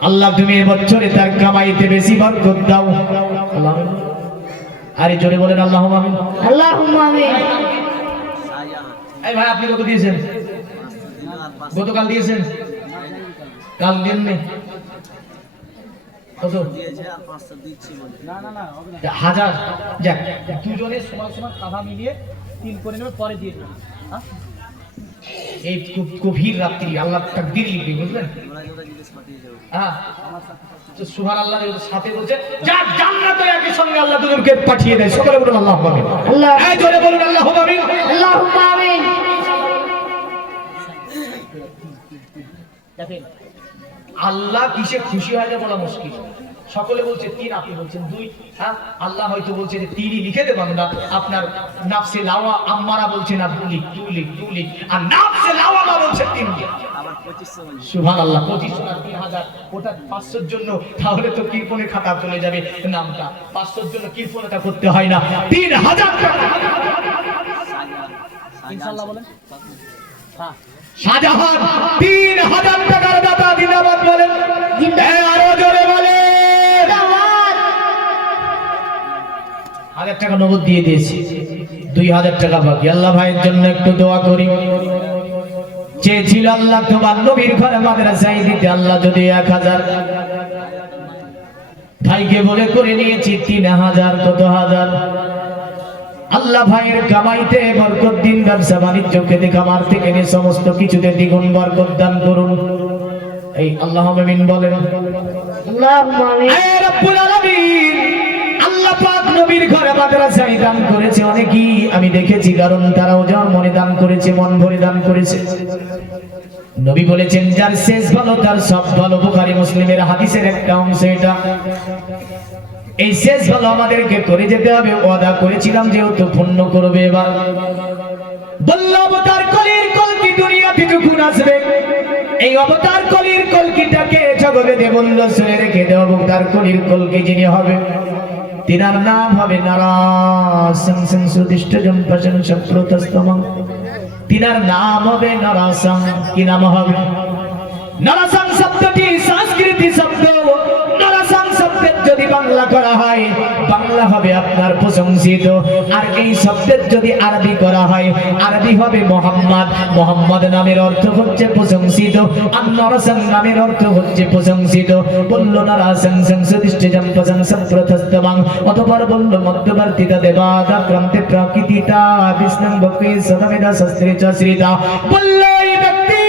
আল্লাহ তুমি এই বছরে তার কামাইতে বেশি বরকত দাও। আল্লাহ আরে জোরে বলেন আল্লাহুম্মা আমিন। আল্লাহুম্মা আমিন। সায়া এই ভাই আপনি কত দিয়েছেন? আর 500 গতকাল দিয়েছেন? কাল দেন নেই কত? দিয়েছে আর 500 দিচ্ছি বলে। হাজার। যাক, দুজনে সমান সমান কাঁধা মিলিয়ে 3 করে নেবে, পরে দিয়ে দেবে। হ্যাঁ? এই গভীর রাত্রি আল্লাহ তাকদীর লিখবে, বুঝলেন? তোমরা যেটা জিনিস পাঠিয়ে যাও। হ্যাঁ, তো সুবহানাল্লাহ সাথে বলছে যা জান্নাতে একই সঙ্গে আল্লাহ দুজনকে পাঠিয়ে দেয়। সকলে বলুন আল্লাহু আমিন। আল্লাহ এই জোরে বলুন আল্লাহু আমিন। আল্লাহুম্মা আমিন। দেখেন আল্লাহ কিসে খুশি হয় না বলা মুশকিল। সকলে বলছে 3, আপনি বলছেন 2। হ্যাঁ, আল্লাহ হয়তো বলছে যে 3ই লিখে দেব আমরা। আপনার নাফসে লাওয়া আম্মারা বলছে না 2 লিখ, 2 লিখ, 2 লিখ, আর নাফসে লাওয়ামা বলছে 3 লিখ। আবার 2500 বলি। সুবহানাল্লাহ, 2500 আর 3000, ওটা 500 জন্য। তাহলে তো কীর্তনের খাতা চলে যাবে নামটা। 500 জন্য কীর্তনটা করতে হয় না, 3000 টাকা। ইনশাআল্লাহ বলেন। হ্যাঁ, শাহজাহান 3000 টাকার দাতা, জিন্দাবাদ বলেন। আরো জোরে বলেন। 1000 টাকা নগদ দিয়ে দিয়েছি, 2000 টাকা বাকি। আল্লাহ ভাইয়ের জন্য একটু দোয়া করি। চেয়েছিল আল্লাহ তোমার নবীর ঘরে মাদ্রাসায় দিতে, আল্লাহ যদি 1000 ভাইকে বলে করে নিয়েছি 3000, কত হাজার। আল্লাহ ভাইয়ের কামাইতে বরকত দিন, ব্যবসা বাণিজ্য খেতে খামার থেকে নিয়ে সমস্ত কিছুতে দ্বিগুণ বরকত দান করুন। এই আল্লাহুম্মা আমিন বলেন। আল্লাহুম্মা আমিন। হে রব্বুল আলামিন, আল্লাহ পাক নবীর ঘরে মাদ্রাসায় দান করেছে অনেকেই, আমি দেখেছি, কারণ তারাও যার মনে দান করেছে, মন ভরে দান করেছে। নবী বলেছেন যার শেষ ভালো তার সব ভালো। বুখারী মুসলিমের হাদিসের একটা অংশ এটা। এই শেষ ভালো আমাদেরকে করে যেতে হবে, ওয়াদা করেছিলাম যেহেতু পূর্ণ করবে। এবার বলল অবতার কলির কলকি দুনিয়াতে যখন আসবে, এই অবতার কলির কলকিটাকে জগতে দিয়ে বলল শুনে রেখে দেব। অবতার কলির কলকি যিনি হবে তিনার নাম হবে নারাসং সংসুদিষ্ট জম্পশন সম্প্রতস্তমং। তিনার নাম হবে নারাসং। কি নাম হবে? নারাসং শব্দটি সংস্কৃতি শব্দ। নারাসং শব্দের যদি বাংলা করা হয়, বাংলা হবে আপনার প্রশংসিত। আর এই শব্দের যদি আরবি করা হয়, আরবি হবে মোহাম্মদ। মোহাম্মদ নামের অর্থ হচ্ছে প্রশংসিত, আর নারাসং নামের অর্থ হচ্ছে প্রশংসিত। বলল নারাসং সংসদিষ্ট জম্পশন সম্প্রতস্তমং। অতঃপর বলল মধ্যবর্তীতা দেবাদা ক্রান্তে প্রাকৃতিতা বিষ্ণুং ভক্তি সদমেদা শাস্ত্রে চাশ্রিতা। বলল এই ব্যক্তি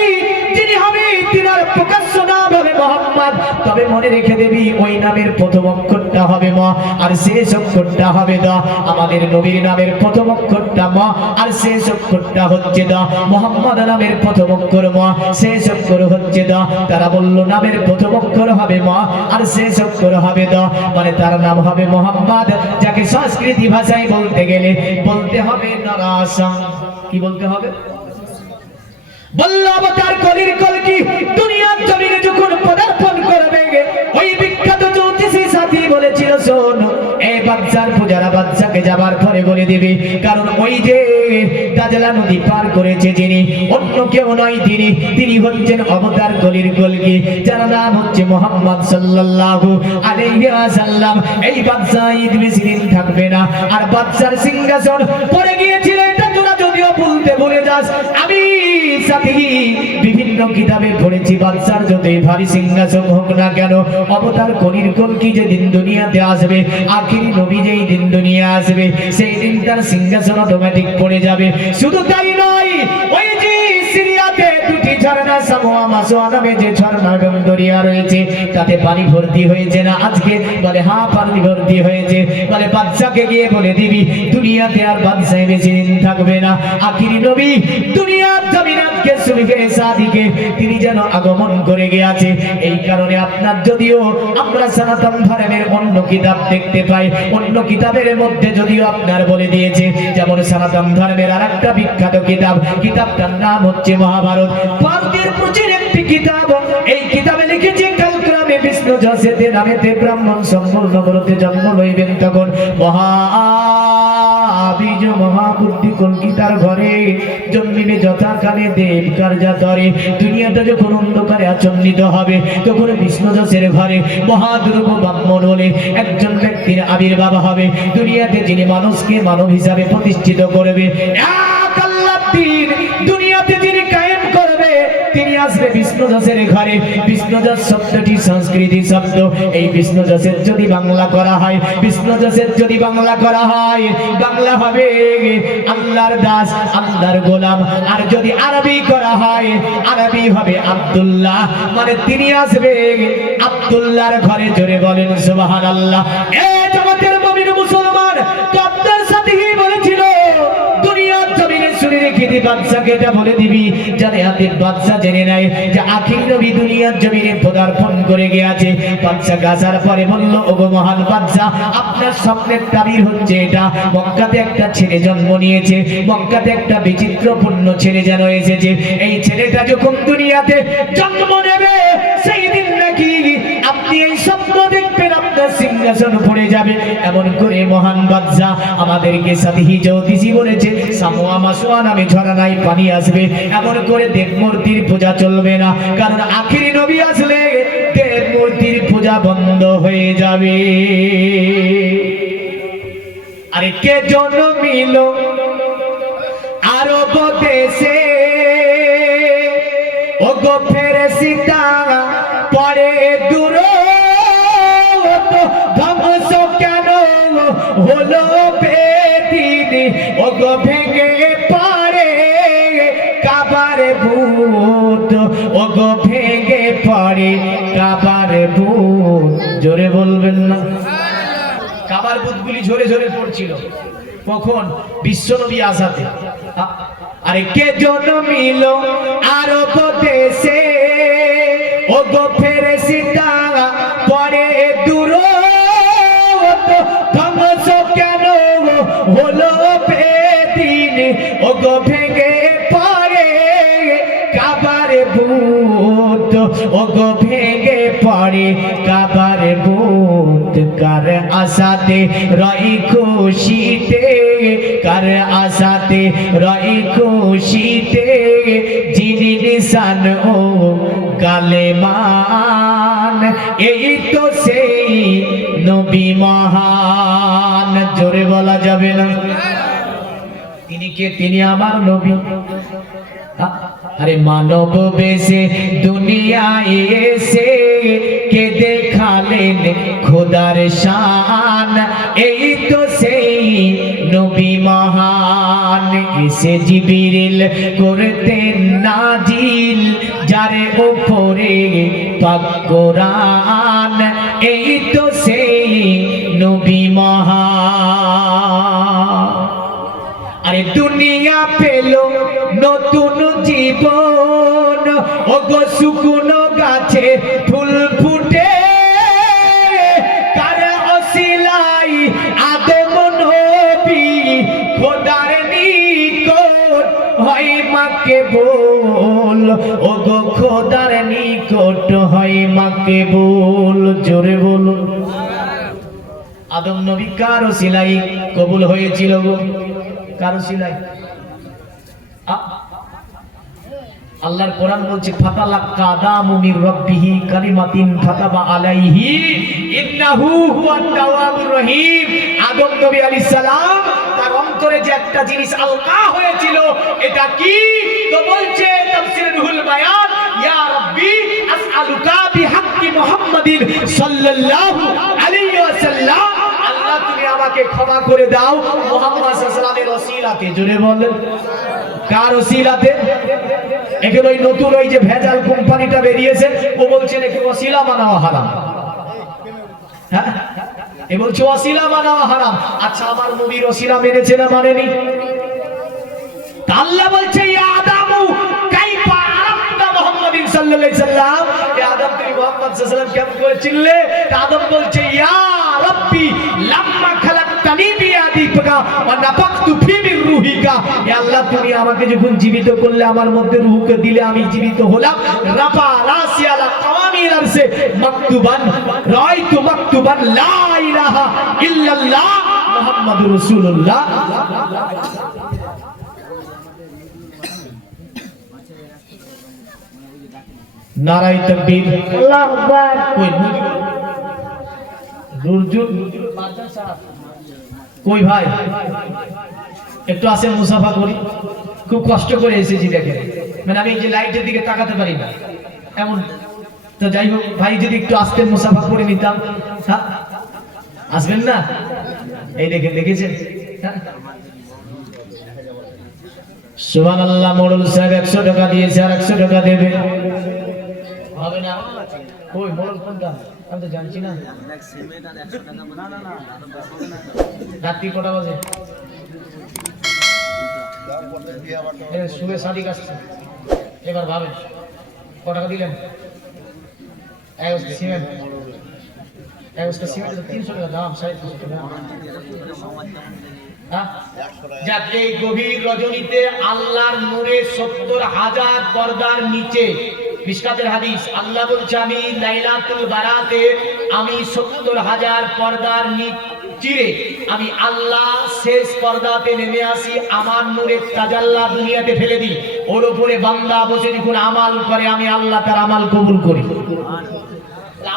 যিনি হবে তিনার প্রকাশ্য নাম হবে মোহাম্মদ। তবে মনে রেখে দেবি ওই নামের প্রথম অক্ষরটা হবে ম, আর শেষ অক্ষরটা হবে দ। আমাদের নবীর নামের প্রথম অক্ষরটা ম, আর শেষ অক্ষরটা হচ্ছে দ। মোহাম্মদ নামের প্রথম অক্ষর ম, শেষ অক্ষর হচ্ছে দ। তারা বলল নামের প্রথম অক্ষর হবে ম, আর শেষ অক্ষর হবে দ, মানে তার নাম হবে মোহাম্মদ, যাকে সংস্কৃতি ভাষায় বলতে গেলে বলতে হবে নারাসং। কি বলতে হবে? বলল অবতার কলির কলকি দুনিয়ার জমিনে যখন পদার্পণ করবে, ওই বিখ্যাত জ্যোতিষী সাথী বলেছিল শোন, এই বাচ্চার পূজারা বাচ্চাকে যাবার পরে বলে দিবি, কারণ ওই যে দাজলা নদী পার করেছে যিনি, অন্য কেউ নয়, তিনি হচ্ছেন অবতার কলির কলকি, যার নাম হচ্ছে মুহাম্মদ সাল্লাল্লাহু আলাইহি ওয়াসাল্লাম। এই বাচ্চা ঈদ বেশিদিন থাকবে না, আর বাচ্চার সিংহাসন পড়ে গিয়েছিল। এটা তোরা যদিও বলতে ভুলে যাস, আমি বিভিন্ন কিতাবে পড়েছি বাচ্চার যতই ভারী সিংহাসন হোক না কেন, অবতার কলির কলকি যেদিন দুনিয়াতে আসবে, আখিরি নবী যেই দিন দুনিয়া আসবে, সেই দিন তার সিংহাসন অটোমেটিক পড়ে যাবে। শুধু তাই নয়, ওই যে সিরিয়াতে দুটি ঝর্ণা সামোয়া মাসোয়া নামে যে ঝর্ণা এবং দরিয়া রয়েছে, তাতে পানি ভর্তি হয়েছে না আজকে? বলে হ্যাঁ পানি ভর্তি হয়েছে। বলে বাচ্চাকে গিয়ে বলে দিবি দুনিয়াতে আর বাদশাহ বেশি দিন থাকবে না, আখিরি নবী দুনিয়ার জমিনাতকে সুবিকে সাদিকে তিনি যেন আগমন করে গিয়েছে। এই কারণে আপনার যদিও আমরা সনাতন ধর্মের অন্য কিতাব দেখতে পাই, অন্য কিতাবের মধ্যে যদিও আপনার বলে দিয়েছে, যেমন সনাতন ধর্মের আরেকটা বিখ্যাত কিতাব, কিতাবটার নাম হচ্ছে মহাভারত। ভারতের প্রচুর একটি কিতাব, এই কিতাবে লিখেছে কালক্রমে বিষ্ণু যশেতে নামেতে ব্রাহ্মণ সম্পূর্ণ করতে জন্ম লইবেন, তখন মহাবীজ মহাবুদ্ধি কলকিতার ঘরে জন্মিবে যথাকালে দেব কার্যাতরে। দুনিয়াটা যখন অন্ধকারে আচ্ছন্নিত হবে, তখন বিষ্ণু যশের ঘরে মহাদুর্গ ব্রাহ্মণ বলে একজন ব্যক্তির আবির্ভাব হবে দুনিয়াতে, যিনি মানুষকে মানব হিসাবে প্রতিষ্ঠিত করবে। এক আল্লাহ আসবে বিষ্ণু দাসের ঘরে। বিষ্ণু দাস শব্দটি সংস্কৃতি শব্দ। এই বিষ্ণু দাসের যদি বাংলা করা হয়, বিষ্ণু দাসের যদি বাংলা করা হয়, বাংলা হবে আল্লাহর দাস, আল্লাহর গোলাম। আর যদি আরবি করা হয়, আরবি হবে আব্দুল্লাহ, মানে তিনি আসবে আব্দুল্লাহর ঘরে। জোরে বলেন সুবহানাল্লাহ। এই জগতের মুমিন মুসলমান, তো আপনার সাথেই বলেছিল দুনিয়ার জমিনে শুনে রেখে দি, বাদশাকে এটা বলে দিবি যাতে হাতের বাদশা জেনে নেয় যে আখির নবী দুনিয়ার জমিনে পদার্পণ করে গিয়েছে। বাদশা আসার পরে বলল, ওগো মহান বাদশা, আপনার স্বপ্নের তাবির হচ্ছে এটা। মক্কাতে একটা ছেলে জন্ম নিয়েছে, মক্কাতে একটা বিচিত্রপূর্ণ ছেলে যেন এসেছে। এই ছেলেটা যখন দুনিয়াতে জন্ম নেবে, সেই দিন নাকি আপনি এই স্বপ্ন দেখবেন, আপনার সিংহাসন পড়ে যাবে। এমন করে মহান বাদশা আমাদেরকে সাথী জ্যোতিষী বলেছে, সামোয়া মাসোয়া নামে ঝরনায় পানি আসবে। এমন করে দেব মূর্তির পূজা চলবে না, কারণ আখিরি নবী আসলে দেব মূর্তির পূজা বন্ধ হয়ে যাবে। আরে কে জন্মিল আরব দেশে, ও গো ফেরেশতা পরে দূর, ধ্বংস কেন হলো বেদিন, ও গো ভেঙে পড়ে কাবার বুট, ও গো ভেঙে পড়ে কাবার বুট। জোরে বলবেন না? কাবার বুটগুলি ঝরে ঝরে পড়ছিল কখন? বিশ্বনবী আসাতে। আরে কে জন্মিল আরব দেশে, ও গো ফেরেশতা পরে দূর, ধ্বংস কেন হলো বেদিন, ও গো ভেঙে পড়ে কাবার বুট, ও গো ভেঙে পড়ে কাবার বুট। কার আশাতে রই খুশিতে, কার আশাতে রই খুশিতে, যিনি নিশান ও কালেমান, এই তো সেই নবী মহান। জোরে বলা যাবে না? তিনি কে? তিনি আমার নবী। আরে মানব বেশে দুনিয়ায় এসে কে দেখালেন খোদার শান, এই তো সেই নবী মহান। এসে জিবরিল করতেন নাজিল যারে উপরে পাক কোরআন, এই তো সেই নবী মহান। আরে দুনিয়া পেল নতুন জীবন, ও গো শুকনো গাছে ফুল ফুটে, কার ওসিলাই আদম নবী খোদার নিকট হয় মাকে বল, ও গো খোদার নিকট হয় মাকে বল। জোরে বলুন। আদম নবী কার ওসিলাই কবুল হয়েছিল গো? কার ওসিলাই? আল্লাহর কোরআন বলছে, ফাতালাক্কা আদামু মির রাব্বিহি কালিমাতিন ফাতাবা আলাইহি ইন্নাহু হুয়াত তাওয়াবুর রহিম। আদম নবী আলাইহিস সালাম তার অন্তরে যে একটা জিনিস আলকা হয়েছিল, এটা কি? তো বলছে তাফসীরে রুহুল বায়ান, ইয়া রাব্বি আসআলুকা বিহাক্কি মুহাম্মাদিন সাল্লাল্লাহু আলাইহি ওয়াসাল্লাম, আল্লাহ তুমি আমাকে ক্ষমা করে দাও মুহাম্মদ সাল্লাল্লাহু আলাইহি ওয়াসাল্লামের ওসিলাতে। জোরে বলেন, কার ওসিলাতে? এখন ওই নতুন ওই যে ভেজাল কোম্পানিটা বেরিয়েছে, ও বলছে নাকি ওসিলা মানাওয়া হারাম। হ্যাঁ, এ বলছে ওসিলা মানাওয়া হারাম। আচ্ছা, আমার নবীর ওসিলা মেনেছে না মানেনি? আল্লাহ বলছে, ইয়া আদামু কাইফা আরাফতা মুহাম্মাদিন সাল্লাল্লাহু আলাইহি সাল্লাম, ইয়া আদম তুমি মুহাম্মদ সাল্লাল্লাহু আলাইহি সাল্লাম কেমন করে চিনলে? আদম বলছে, ইয়া রাব্বি লাম্মা খালাকতানি বিয়াদিকা ওয়া নাফাখতু ফি মির রূহিকা, হে আল্লাহ তুমি আমাকে যখন জীবিত করলে, আমার মধ্যে রূহকে দিলে, আমি জীবিত হলাম। রাফা রাসি আলা কাওয়ামিল আরশে মাকতুবান রাআইতু মাকতুবান লা ইলাহা ইল্লাল্লাহ মুহাম্মাদুর রাসূলুল্লাহ। নারায়ে তাকবীর, আল্লাহু আকবার। কই ভাই একটু আসেন, মুসাফা করি, খুব কষ্ট করে এসেছি দেখেন। মানে আমি এই যে লাইটের দিকে তাকাতে পারি না এমন। তো যাই হোক ভাই যদি একটু আসতেন মুসাফা করে নিতাম। হ্যাঁ আসবেন না? এই দেখেছেন? সুবহানাল্লাহ। মোড়ল সাহেব 100 টাকা দিয়েছে, আর 100 টাকা দেবে। হবে না? কই মোড়ল কোনটা? আমি তো জানছি না। এক সিমেন্ট আর 100 টাকা না না না রাত্রি কটা বাজে? শুভে শাদী আসছে। এবার ভাবেন ক টাকা দিলেন? এক বস্তা সিমেন্ট, এক বস্তা সিমেন্ট 300 টাকা দাম, 350 টাকা। হ্যাঁ? যাক, এই গভীর রজনীতে আল্লাহর নূরে 70,000 পর্দার নিচে, মিশকাতের হাদিস, আল্লাহ বলছে আমি লাইলাতুল বারাতে আমি 70,000 পর্দার চিরে আমি আল্লাহ শেষ পর্দাতে নেমে আসি, আমার নূরের তাজাল্লা দুনিয়াতে ফেলে দিই, ওর উপরে বান্দা বসে যখন আমাল করে আমি আল্লাহ তার আমাল কবুল করি।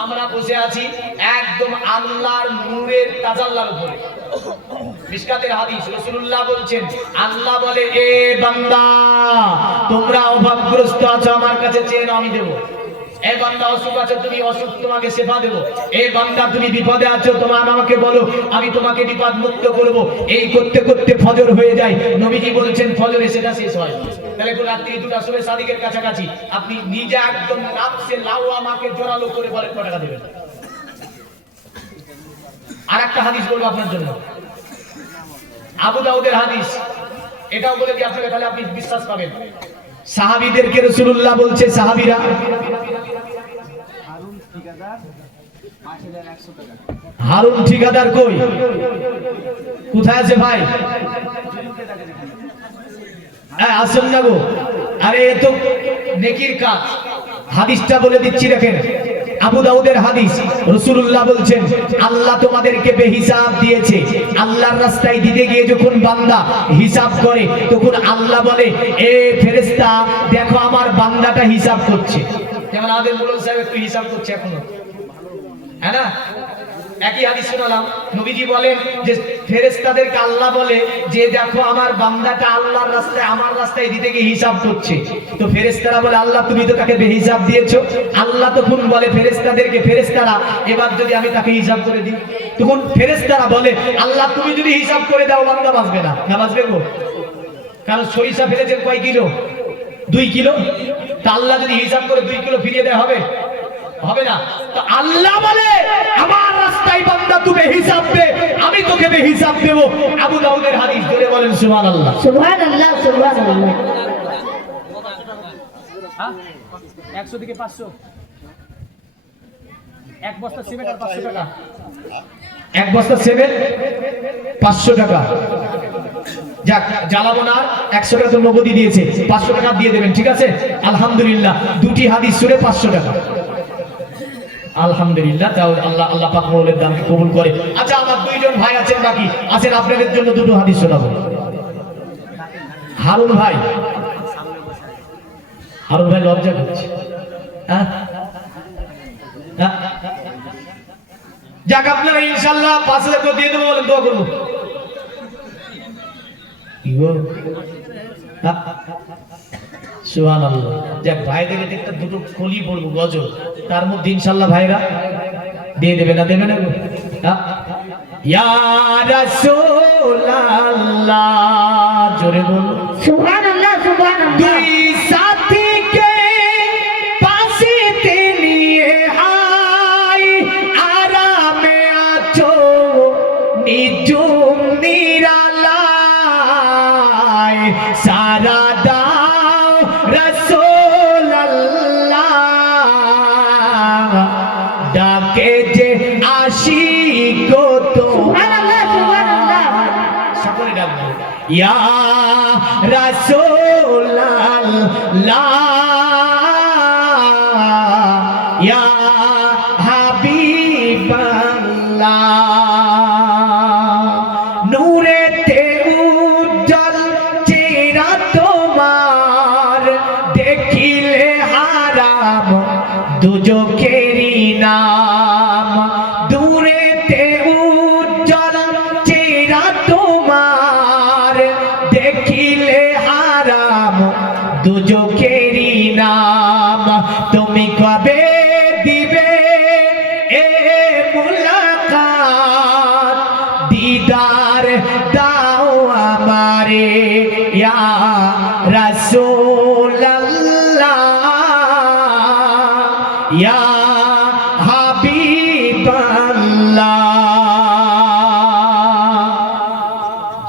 আমরা বসে আছি একদম আল্লাহর নূরের তাজাল্লার উপরে। মিশকাতের হাদিস, রাসূলুল্লাহ বলছেন, আল্লাহ বলে এ বান্দা তোমরা অভাবগ্রস্ত আছো আমার কাছে চেয়ে নাও আমি দেব। এ বান্দা অসুখ আছে তুমি অসুখ তোমাকে সেবা দেব। এ বান্দা তুমি বিপদে আছো তোমার আমাকে বলো আমি তোমাকে বিপদ মুক্ত করব। এই করতে করতে ফজর হয়ে যায়। নবীজি বলছেন ফজরে সেটা শেষ হয়। তাহলে তো রাত্রি 2টা শুভে সাদিকের কাছাকাছি আপনি নিজে একদম নাফসে লাওয়ামাকে জোরালো করে বলেন কত টাকা দেবেন। আর একটা হাদিস বলবো আপনার জন্য, আবু দাউদের হাদিস, এটাও বলে দিই আপনাকে, তাহলে আপনি বিশ্বাস পাবেন। সাহাবীদেরকে রাসূলুল্লাহ বলছে, সাহাবীরা হারুন ঠিকাদার কই? কোথায় আছে ভাই? আসেন না গো। আরে এ তো নেকির কাজ। হাদিসটা বলে দিচ্ছি দেখেন, আবু দাউদের হাদিস, রাসূলুল্লাহ বলছেন আল্লাহ তোমাদেরকে বেহিসাব দিয়েছে। আল্লাহর রাস্তায় দিতে গিয়ে যখন বান্দা হিসাব করে তখন আল্লাহ বলে এ ফেরেশতা দেখো আমার বান্দাটা হিসাব করছে। যেমন আমাদের মুরল সাহেব একটু হিসাব করছে এখনো, হ্যাঁ না? একই হাদিস শোনালাম, নবীজি বলেন যে ফেরেশতাদেরকে আল্লাহ বলে যে দেখো আমার বান্দাটা আল্লাহর রাস্তায় আমার রাস্তায় দিতে গিয়ে হিসাব করছে। তো ফেরেশতারা বলে আল্লাহ তুমি তো তাকে বেহিসাব দিয়েছো। আল্লাহ তখন বলে ফেরেশতাদেরকে, ফেরেশতারা এবার যদি আমি তাকে হিসাব করে দিই, তখন ফেরেশতারা বলে আল্লাহ তুমি যদি হিসাব করে দাও বান্দা বাঁচবে না। না বাঁচবে গো, কারণ সরিষা ফেলেছেন কয় কিলো? 2 কিলো। তা আল্লাহ যদি হিসাব করে 2 কিলো ফিরিয়ে দেয় হবে? হবে না। তো আল্লাহ বলে আমার রাস্তায় বান্দা তুমি হিসাব দে, আমি তোকে হিসাব দেব। আবু দাউদের হাদিস, ধরে বলেন সুবহানাল্লাহ। সুবহানাল্লাহ, সুবহানাল্লাহ। 100 থেকে 500, এক বস্তা সিমেন্ট আর 500 টাকা। এক বস্তা সিমেন্ট 500 টাকা। যাক, জ্বালাবো না। 100 টাকা তো নগদি দিয়েছে, 500 টাকা দিয়ে দেবেন, ঠিক আছে? আলহামদুলিল্লাহ, 2টি হাদিস শুনে 500 টাকা। আলহামদুলিল্লাহ, তাও আল্লাহ আল্লাহ পাক মৌলের দানকে কবুল করে। আচ্ছা, আমার 2 জন ভাই আছেন বাকি, আছেন আপনাদের জন্য 2টো হাদিস শোনাবো। হারুন ভাই, হারুন ভাই লজ্জা করছে। যাক, আপনারা ইনশাআল্লাহ 5 লাখ দিয়ে দেবো বলেন, দোয়া করবো। সুবহানাল্লাহ। যাক, ভাইদের একটা 2টো কলি পড়বো গজল, তার মধ্যে ইনশাআল্লাহ ভাইরা দিয়ে দেবে। না দেবে না? ইয়া রাসূলুল্লাহ, জোরে বলো সুবহানাল্লাহ, সুবহানাল্লাহ। দুই সাথীকে পাশেতে নিয়ে হাই আরামে আছো নিজুম নিরালায়, সারা দাও রাসূলুল্লাহ ডাকে যে আশিক তো। সুবহানাল্লাহ, সুবহানাল্লাহ। সকলে ডাকবো ইয়া রাসূলুল্লাহ, ইয়া হাবিবাল্লাহ, নূরেতে উজ্জ্বল চেহারা তোমার, দেখিলে হারাম দুজখেরই নাম। দূরেতে উজ্জ্বল চেহারা তোমার, দেখিলে হারাম দুজকেরই নাম তুমি কবে দিবে এ মুলাকাত দিদার দাও আমারে ইয়া রাসূলুল্লাহ ইয়া হাবিবাল্লাহ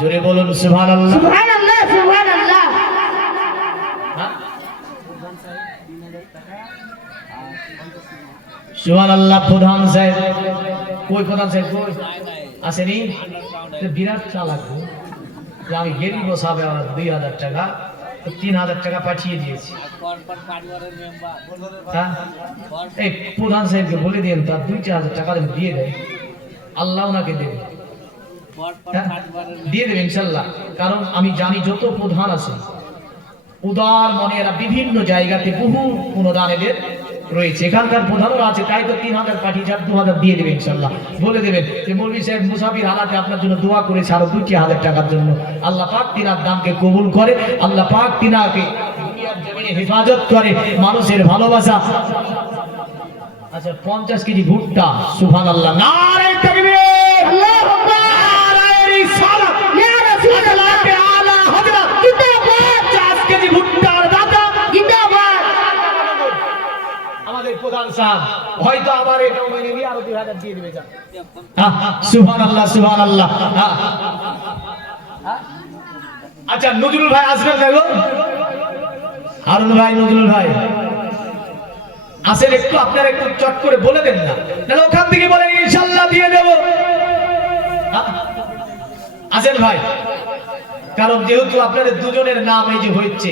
জোরে বলুন সুবহানাল্লাহ সুবহানাল্লাহ সুবহানাল্লাহ সুবহানাল্লাহ প্রধান সাহেব কই প্রধান সাহেব কই আসেনি তো বিরাট চালাক গো। যে আমি গেলি বসাবে আমার 2000 টাকা তো 3000 টাকা পাঠিয়ে দিয়েছি হ্যাঁ এই প্রধান সাহেবকে বলে দিন তার 2-4000 টাকা যেন দিয়ে দেয় আল্লাহ ওনাকে দেবে হ্যাঁ? দিয়ে দেবে ইনশাল্লাহ কারণ আমি জানি যত প্রধান আছে উদার মনে এরা বিভিন্ন জায়গাতে বহু অনুদান এদের রয়েছে এখানকার প্রধানও আছে তাই তো 3000 পাঠিয়ে 2000 দিয়ে দেবে ইনশাল্লাহ বলে দেবেন যে মৌলভী সাহেব মুসাফির হালাতে আপনার জন্য দোয়া করেছে আরো 2000 টাকার জন্য আল্লাহ পাক তিনার দামকে কবুল করে আল্লাহ পাক তিনাকে দুনিয়ার জমিনে হেফাজত করে মানুষের ভালোবাসা আচ্ছা 50 কেজি ভুট্টা সুবহানাল্লাহ নারে তাকবীর আল্লাহু আকবার নারে রিসালাত ইয়া রাসূলুল্লাহ আলা হযরত জিন্দাবাদ 50 কেজি ভুট্টার দাতা জিন্দাবাদ আমাদের প্রধান সাহেব হয়তো আবার এটাও মেনে নিয়ে আরো 2000 দিয়ে দিবে যা সুবহানাল্লাহ সুবহানাল্লাহ আচ্ছা নজরুল ভাই আসবেন দেখো হারুন ভাই নজরুল ভাই আসেন একটু আপনারা একটু চট করে বলে দেন না তাহলে ওখান থেকে বলেন ইনশাআল্লাহ দিয়ে দেব আসেন ভাই কারণ যেহেতু আপনাদের দুজনের নাম এই যে হচ্ছে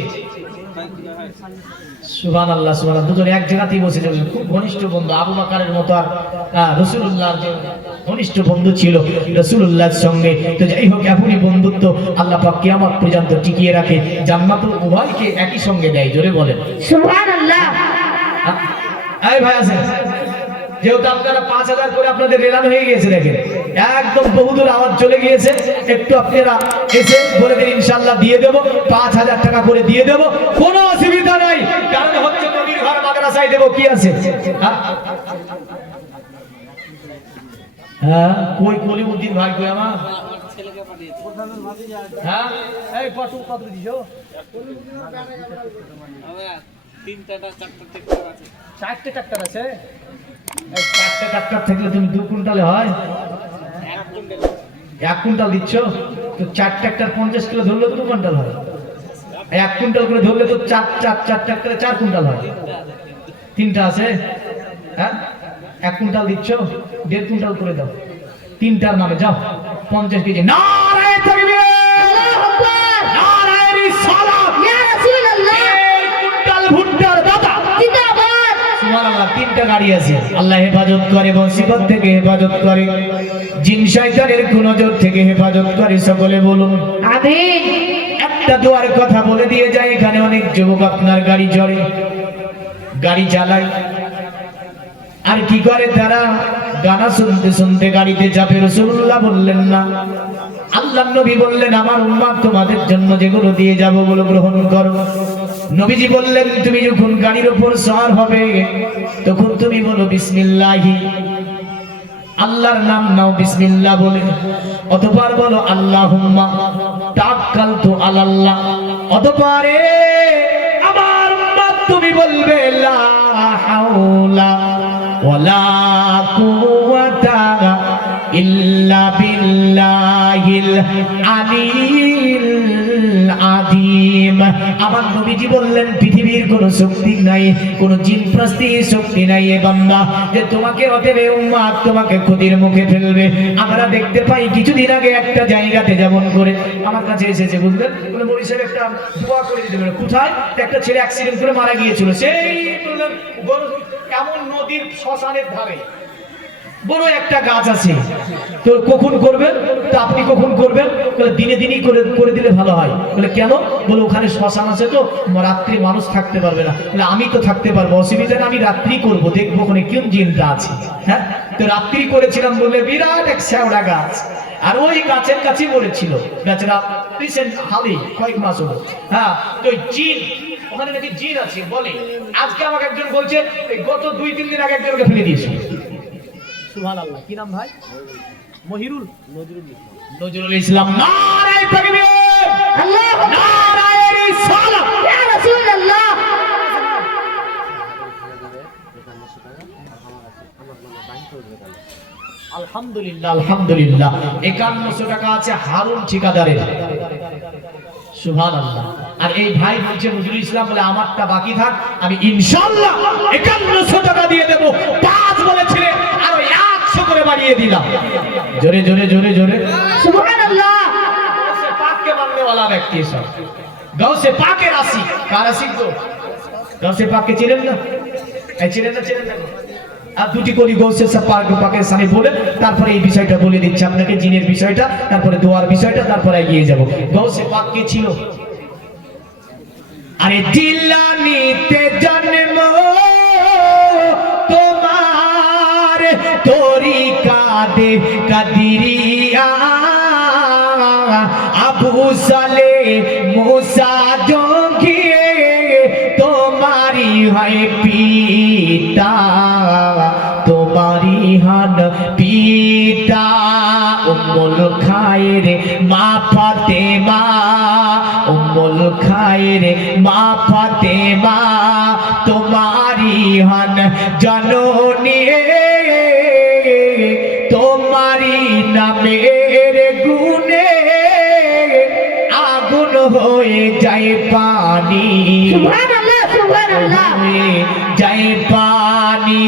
সুবহানাল্লাহ সুবহানাল্লাহ দুজনে এক জায়গাতেই বসেছিল খুব ঘনিষ্ঠ বন্ধু আবু বকরের মতো আর রাসূলুল্লাহর যে ঘনিষ্ঠ বন্ধু ছিল রাসূলুল্লাহর সঙ্গে তো যাই হোক এমনই বন্ধুত্ব আল্লাহ পাক কিয়ামত পর্যন্ত টিকিয়ে রাখে জান্নাতুল উভয়কে একই সঙ্গে দেয় জোরে বলেন সুবহানাল্লাহ এই ভাই আছেন যেহেতু আপনারা 5000 করে আপনাদের রেলান হয়ে গিয়েছে দেখেন একদম বহুদূর আওয়াজ চলে গিয়েছে একটু আপনারা এসে বলে দিন ইনশাআল্লাহ দিয়ে দেব 5000 টাকা করে দিয়ে দেব কোনো অসুবিধা নাই কারণ হচ্ছে নবীর ঘর মাদ্রাসায় দেব কি আছে হ্যাঁ কই কলিমউদ্দিন ভাই কই আমার ছেলেকে পাঠিয়েছে হ্যাঁ এই কত দিছো আমরা 3টা 4টা ট্রাক্টর আছে 4টে ট্রাক্টর আছে এই 4টে ট্রাক্টর থাকলে তুমি 2 কুইন্টালে হয় 1 কুইন্টাল দিচ্ছ তো 4 ট্রাক্টর 50 কিলো ধরলে তো 2 কুইন্টাল হয় 1 কুইন্টাল করে ধরলে তো 4 ট্রাক্টরে 4 কুইন্টাল হয় 3টা আছে হ্যাঁ 1 কুইন্টাল দিচ্ছ 1.5 কুইন্টাল করে দাও 3টার নামে যাও 50 কেজি নারে তাকবীর আল্লাহু আকবার নারে রিসালাত ইয়া রাসূলুল্লাহ কুইন্টাল ভুট্টার দাতা জিন্দাবাদ সুবহানাল্লাহ 3টা গাড়ি আছে আল্লাহ হেফাজত করে মুসিবত থেকে হেফাজত করে জিন শয়তানের কুনজর থেকে হেফাজত করে সকলে বলুন আমিন একটা দোয়ার কথা বলে দিয়ে যায় এখানে অনেক যুবক আপনার গাড়ি চড়ে গাড়ি চালায় আর কি করে তারা গানা শুনতে শুনতে গাড়িতে চাপে রাসূলুল্লাহ বললেন না আল্লাহর নবী বললেন আমার উম্মত তোমাদের জন্য যেগুলো দিয়ে যাব বলে গ্রহণ করো নবীজি বললেন তুমি যখন গাড়ির উপর সওয়ার হবে তখন তুমি বলো বিসমিল্লাহি আল্লাহর নাম নাও বিসমিল্লাহ বলে অতঃপর বলো আল্লাহুম্মা তাওয়াক্কালতু আলাল্লাহ অতঃপর আমার উম্মত তুমি বলবে লা হাওলা ওয়ালা কুওয়াতা ইল্লা বিল্লাহিল আলিয়্যিল আযীম আমার নবীজি বললেন পৃথিবীর কোনো শক্তি নাই কোনো জিনপ্রস্তির শক্তি নাই এ বান্দা যে তোমাকে অতএব উম্মত তোমাকে ক্ষতির মুখে ফেলবে আমরা দেখতে পাই কিছুদিন আগে একটা জায়গাতে যেমন করে আমার কাছে এসেছে বুঝলেন বলে মৌলভী সাহেব একটা দোয়া করে দিতে পারে কোথায় একটা ছেলে অ্যাক্সিডেন্ট করে মারা গিয়েছিল সেই বললেন কেমন নদীর শ্মশানের ধারে বড় একটা গাছ আছে তো কখন করবেন তো আপনি কখন করবেন বলে দিনে দিনই করে দিলে ভালো হয় বলে কেন বলে ওখানে শ্মশান আছে তো রাত্রি মানুষ থাকতে পারবে না বলে আমি তো থাকতে পারবো অসুবিধা না আমি রাত্রি করব দেখবো ওখানে কোন জিনটা আছে হ্যাঁ তো রাত্রি করেছিলাম বলে বিরাট এক শ্যাওড়া গাছ আর ওই গাছের কাছে বলেছিল গাছরা রিসেন্ট হালি কয়েক মাস হলো হ্যাঁ তো জিন ওখানে নাকি জিন আছে বলে। আজকে আমাকে একজন বলছে এই গত 2-3 দিন আগে একজনকে ফেলে দিয়েছে। সুবহানাল্লাহ। কি নাম ভাই? মহিরুল নজরুল ইসলাম। নারায়ে তাকবীর, আল্লাহু আকবার, নারায়ে রিসালাত। ইয়া রাসূলুল্লাহ। আলহামদুলিল্লাহ আলহামদুলিল্লাহ। 5100 টাকা আছে হারুন ঠিকাদারের। সুবহানাল্লাহ। আর এই ভাই বলছে নজরুল ইসলাম বলে আমারটা বাকি থাক, আমি ইনশাআল্লাহ 5100 টাকা দিয়ে দেব। 5 বলেছিলেন আর 100 করে বাড়িয়ে দিলাম। জোরে জোরে জোরে জোরে সুবহানাল্লাহ। গৌসে পাককে মাননে वाला ব্যক্তি সব। গৌসে পাকের রাশি কার রাশি তো? গৌসে পাককে চিনেন না? এই চিনেন না চিনেন না? আর দুটি কলি গৌসে পাকের সামনে বলে তারপরে এই বিষয়টা বলে দিচ্ছি আপনাকে, জিনের বিষয়টা, তারপরে দোয়ার বিষয়টা, তারপরে এগিয়ে যাব। গৌসে পাক কে ছিল? আরে দিলানিতে জন্ম তোমার তরিকা দে কাদিরিয়া আবু সালে মুসা জঙ্গিয়ে তোমারি হয় পিতা, তোমারি হন পিতা। উম্মুল খায়ের মা ফাতেমা, উম্মুল খায়ের মা ফাতেমা তোমারি হন জননী, তোমারি নামের গুণে আগুন হয়ে যায় পানি, সুবহানাল্লাহ সুবহানাল্লাহ, হয়ে যায় পানি।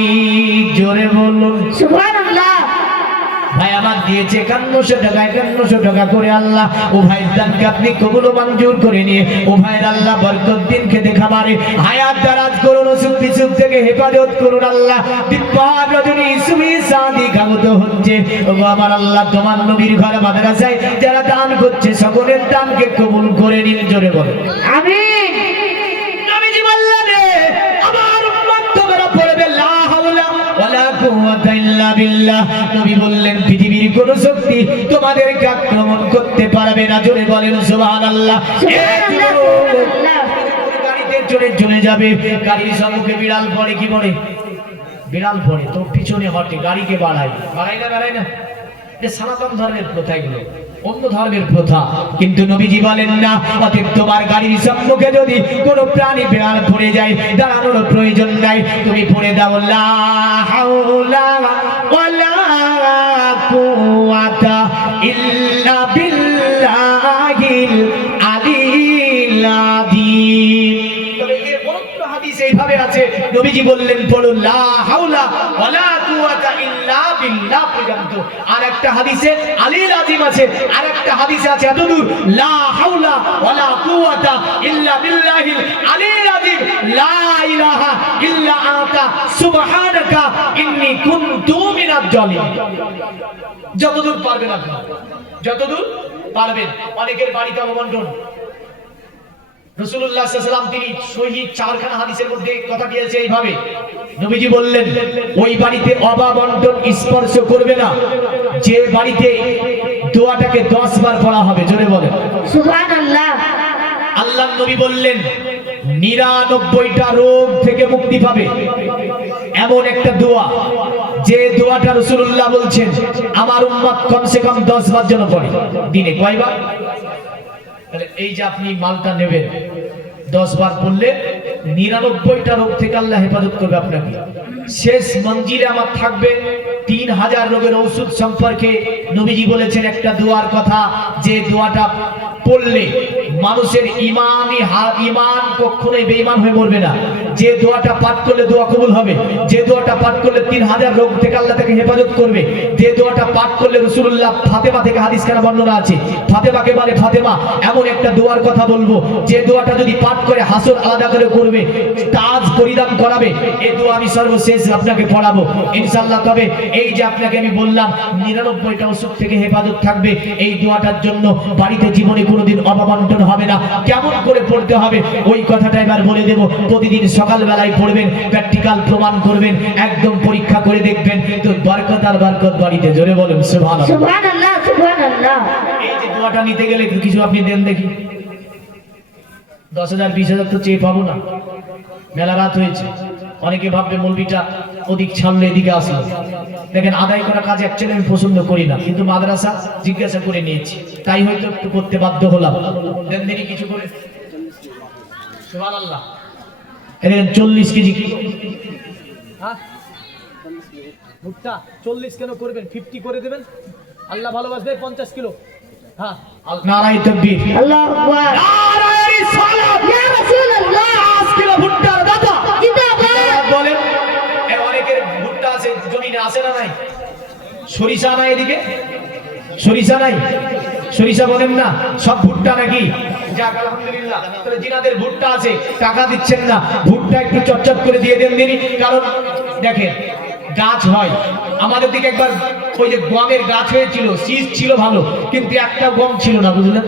জোরে বলুন সুবহানাল্লাহ। ভাই আমার দিয়েছে 5100 টাকা, 5100 টাকা করে আল্লাহ ও ভাইয়ের দানকে আপনি কবুল ও মঞ্জুর করে নিয়ে ও ভাইয়ের আল্লাহ বরকত দিন, খেতে খামারে হায়াত দারাজ করুন, অসুখ বিসুখ থেকে হেফাজত করুন আল্লাহ। দিব্যার রজনী সুবি সাদি কাগত হচ্ছে ও আমার আল্লাহ, তোমার নবীর ঘর মাদ্রাসায় যারা দান করছে সকলের দানকে কবুল করে নিন। জোরে বলেন আমিন। নবীজি বললেন আমার উম্মত তোমরা পড়বে লা হাওলা ওয়ালা কুওয়াতা ইল্লা বিল্লাহ। নবী বললেন পৃথিবীর কোন শক্তি তোমাদেরকে আক্রমণ করতে পারবে না। জোরে বলেন সুবহানাল্লাহ। সুবহানাল্লাহ। গাড়িতে চলে যাবে, গাড়ির সম্মুখে বিড়াল পড়ে, কি পড়ে? বিড়াল পড়ে তো পিছনে হটে, গাড়িকে বাড়ায় না। এটা সনাতন ধর্মের প্রথা, এগুলো অন্য ধর্মের প্রথা, কিন্তু নবীজি বলেন না। অতএব তোমার গাড়ির সম্মুখে যদি কোনো প্রাণী বিড়াল পড়ে যায়, দাঁড়ানোর প্রয়োজন নাই, তুমি পড়ে দাও লা হাওলা ওয়ালা কুওয়াতা ইল্লা বিল্লাহিল আলিয়্যিল আযীম। তবে এর অন্য হাদিস এইভাবে আছে, নবীজি বললেন পড়ো লা হাওলা ওয়ালা কুওয়াতা ইল্লা বিল্লাহ পর্যন্ত। আর একটা হাদিসে আলিল আযীম আছে, আর একটা হাদিসে আছে এতদূর লা হাওলা ওয়ালা কুওয়াতা ইল্লা বিল্লাহিল আলিল আযীম লা ইলাহা ইল্লা আনতা সুবহানাকা ইন্নী কুনতু মিনাজ জালিমিন। যতদূর পারবেন আপনি, যতদূর পারবেন। অনেকের বাড়িতে অববন্টন, রাসূলুল্লাহ সাল্লাল্লাহু আলাইহি ওয়াসাল্লাম তিনি সহিহ 4খানা হাদিসের মধ্যে কথা দিয়েছে এইভাবে। নবীজি বললেন ওই বাড়িতে অবাবন্টন স্পর্শ করবে না যে বাড়িতে দোয়াটাকে 10 বার পড়া হবে। জোরে বলেন সুবহানাল্লাহ। আল্লাহর নবী বললেন 99টা রোগ থেকে মুক্তি পাবে এমন একটা দোয়া, যে দোয়াটা রাসূলুল্লাহ বলছেন আমার উম্মত কমসে কম 10 বার যেন পড়ে। দিনে কয়বার? তাহলে এই যে আপনি মালটা নেবেন 10 বার পড়লে 99টা রোগ থেকে আল্লাহ হেফাজত করবে আপনাকে। শেষ মঞ্জিলে আমার থাকবে 3000 রোগের ঔষধ সম্পর্কে নবীজি বলেছেন একটা দোয়ার কথা, যে দোয়াটা পড়লে মানুষের ঈমান কখনোই বেঈমান হয়ে মরবে না। যে দোয়াটা পাঠ করলে দোয়া কবুল হবে, যে দোয়াটা পাঠ করলে 3000 রোগ থেকে আল্লাহ তাকে হেফাজত করবে, যে দোয়াটা পাঠ করলে রাসূলুল্লাহ ফাতেমা থেকে হাদিস কানা বর্ণনা আছে, ফাতেমাকে বলে ফাতেমা এমন একটা দোয়ার কথা বলবো, যে দোয়াটা যদি পাঠ করে হাসর আলাদা করে করবে, তাজ পরিধান করাবে। এই দোয়া আমি সর্বশেষ আপনাকে পড়াবো ইনশাআল্লাহ। তবে এই যে আপনাকে আমি বললাম 99টা অসুখ থেকে হেফাজত থাকবে, এই দোয়াটার জন্য বাড়িতে জীবনে কোনোদিন অবাবন্টন হবে না। কেমন করে পড়তে হবে ওই কথাটা এবার বলে দেব। প্রতিদিন সকালবেলায় পড়বেন, প্র্যাকটিক্যাল প্রমাণ করবেন, একদম পরীক্ষা করে দেখবেন, তো বরকত আর বরকত বাড়িতে। জোরে বলেন সুবহানাল্লাহ সুবহানাল্লাহ সুবহানাল্লাহ। এই যে দোয়াটা নিতে গেলে কিছু আপনি দেন দেখি, 10,000 20,000 তো চেয়ে পাবো না, মেলা রাত হয়েছে। অনেকে ভাববে মৌলবিটা ওদিক ছাড়লো এদিকে আসলো। দেখেন, আদায় করা কাজ অ্যাকচুয়ালি আমি পছন্দ করি না, কিন্তু মাদ্রাসা জিজ্ঞাসা করে নিয়েছি, তাই হয়তো একটু করতে বাধ্য হলাম। দেনদেনি কিছু করে সুবহানাল্লাহ। এখানে 40 কেজি কি হ্যাঁ ভুট্টা 40 কেন করবেন, 50 করে দেবেন, আল্লাহ ভালোবাসবে। 50 কিলো হ্যাঁ, নারায়ে তাকবীর, আল্লাহু আকবার, নারায়ে রিসালাত, ইয়া রাসূলুল্লাহ, 5 কিলো ভুট্টার দাদা জিন্দাবাদ। বলেন। অনেকের ভুট্টা আছে জমিনে, আছে না নাই? সরিষা নাই এদিকে, সরিষা নাই, সরিষা বলেন না, সব ভুট্টা নাকি? যাক আলহামদুলিল্লাহ। তাহলে জিনাদের ভুট্টা আছে, টাকা দিচ্ছেন না, ভুট্টা একটু চটচট করে দিয়ে দেন দিনই। কারণ দেখেন, গাছ হয় আমাদের দিকে, একবার ওই যে গমের গাছ হয়েছিল, শীষ ছিল ভালো, কিন্তু একটা গম ছিল না, বুঝলেন?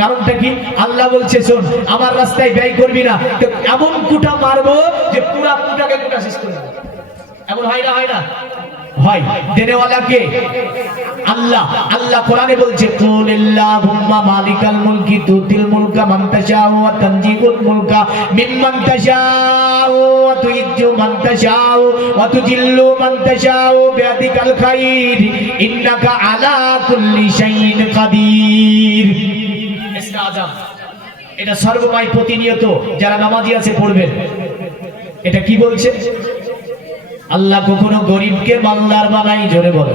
কারণটা কি? আল্লাহ বলছে, শোন, আমার রাস্তায় ব্যয় করবি না, তো এমন কুটা মারবো যে পুরা কুটাকে কুটা শেষ করে দেবো। এমন হয় না? হয় না? হয়। দেনেওয়ালা কে? আল্লাহ। আল্লাহ কোরআনে বলছে, কুলিল্লাহুম্মা মালিকাল মুলকি তুতিল মুলকা মান তাশাউ ওয়া তানজিউল মুলকা মিম্মান তাশাউ ওয়া তুইজ্জু মান তাশাউ ওয়া তুজিল্লু মান তাশাউ বিয়াদিকাল খাইর ইন্নাকা আলা কুল্লি শাইইন কাদির। ইসরা আযাম, এটা সর্বময় প্রতিনিয়ত যারা নামাজি আছে পড়বেন। এটা কি বলছে? আল্লাহ কখনো গরিবকে মালদার বানাই, জোরে বলে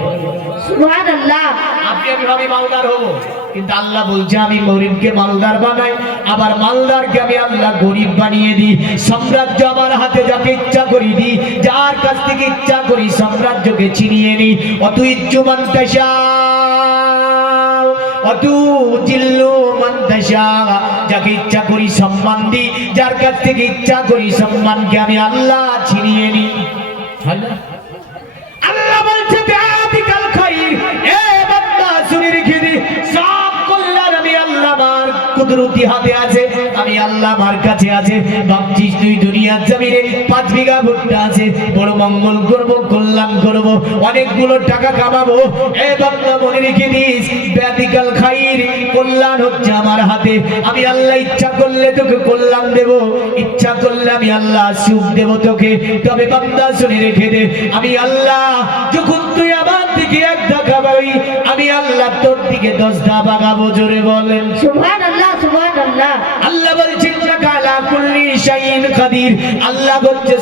সুবহানাল্লাহ। আপনি আমি ভাবি মালদার হবো, কিন্তু আল্লাহ বলছে আমি গরিবকে মালদার বানাই, আবার মালদারকে আমি আল্লাহ গরিব বানিয়ে দিই। সাম্রাজ্য আমার হাতে, যাকে ইচ্ছা করি দিই, যার কাছ থেকে ইচ্ছা করি সাম্রাজ্যকে ছিনিয়ে নিই। অতুইজ্জু মান তাশাউ অতুজিল্লু মান তাশাউ, যাকে ইচ্ছা করি সম্মান দিই, যার কাছ থেকে ইচ্ছা করি সম্মানকে আমি আল্লাহ ছিনিয়ে নিই। হয় না? আল্লাহ বলছে বিআদিকাল খাইর, এ বান্দা শুনে রেখে দি, সব কল্যাণ আমি আল্লাহ আমার কুদরতি হাতে আছে, আমি আল্লাহ আমার কাছে আছে। ভাবছিস তুই দুনিয়ার জমিনে 5 বিঘা ভুট্টা আছে, বড় মঙ্গল করব, কল্যাণ করব, অনেকগুলো টাকা কামাবো। এ বান্দা মনে রেখে দিস, বিআদিকাল খাইর, কল্যাণ হচ্ছে আমার হাতে। আমি আল্লাহ ইচ্ছা করলে তোকে কল্যাণ দেব, ইচ্ছা করলে আমি আল্লাহ সুখ দেব তোকে। তবে বান্দা শুনে রেখে দে, আমি আল্লাহ যখন তুই আমার দিকে 1 ধাক্কা বাড়াবি, আমি আল্লাহ তোর দিকে 10 ধাপ বাগাবো, জোরে বলেন সুবহানাল্লাহ, সুবহানাল্লাহ। আল্লাহ বলছেন ইন্নাকা আলা কুল্লি শাইইন কাদির। আল্লাহ বলছে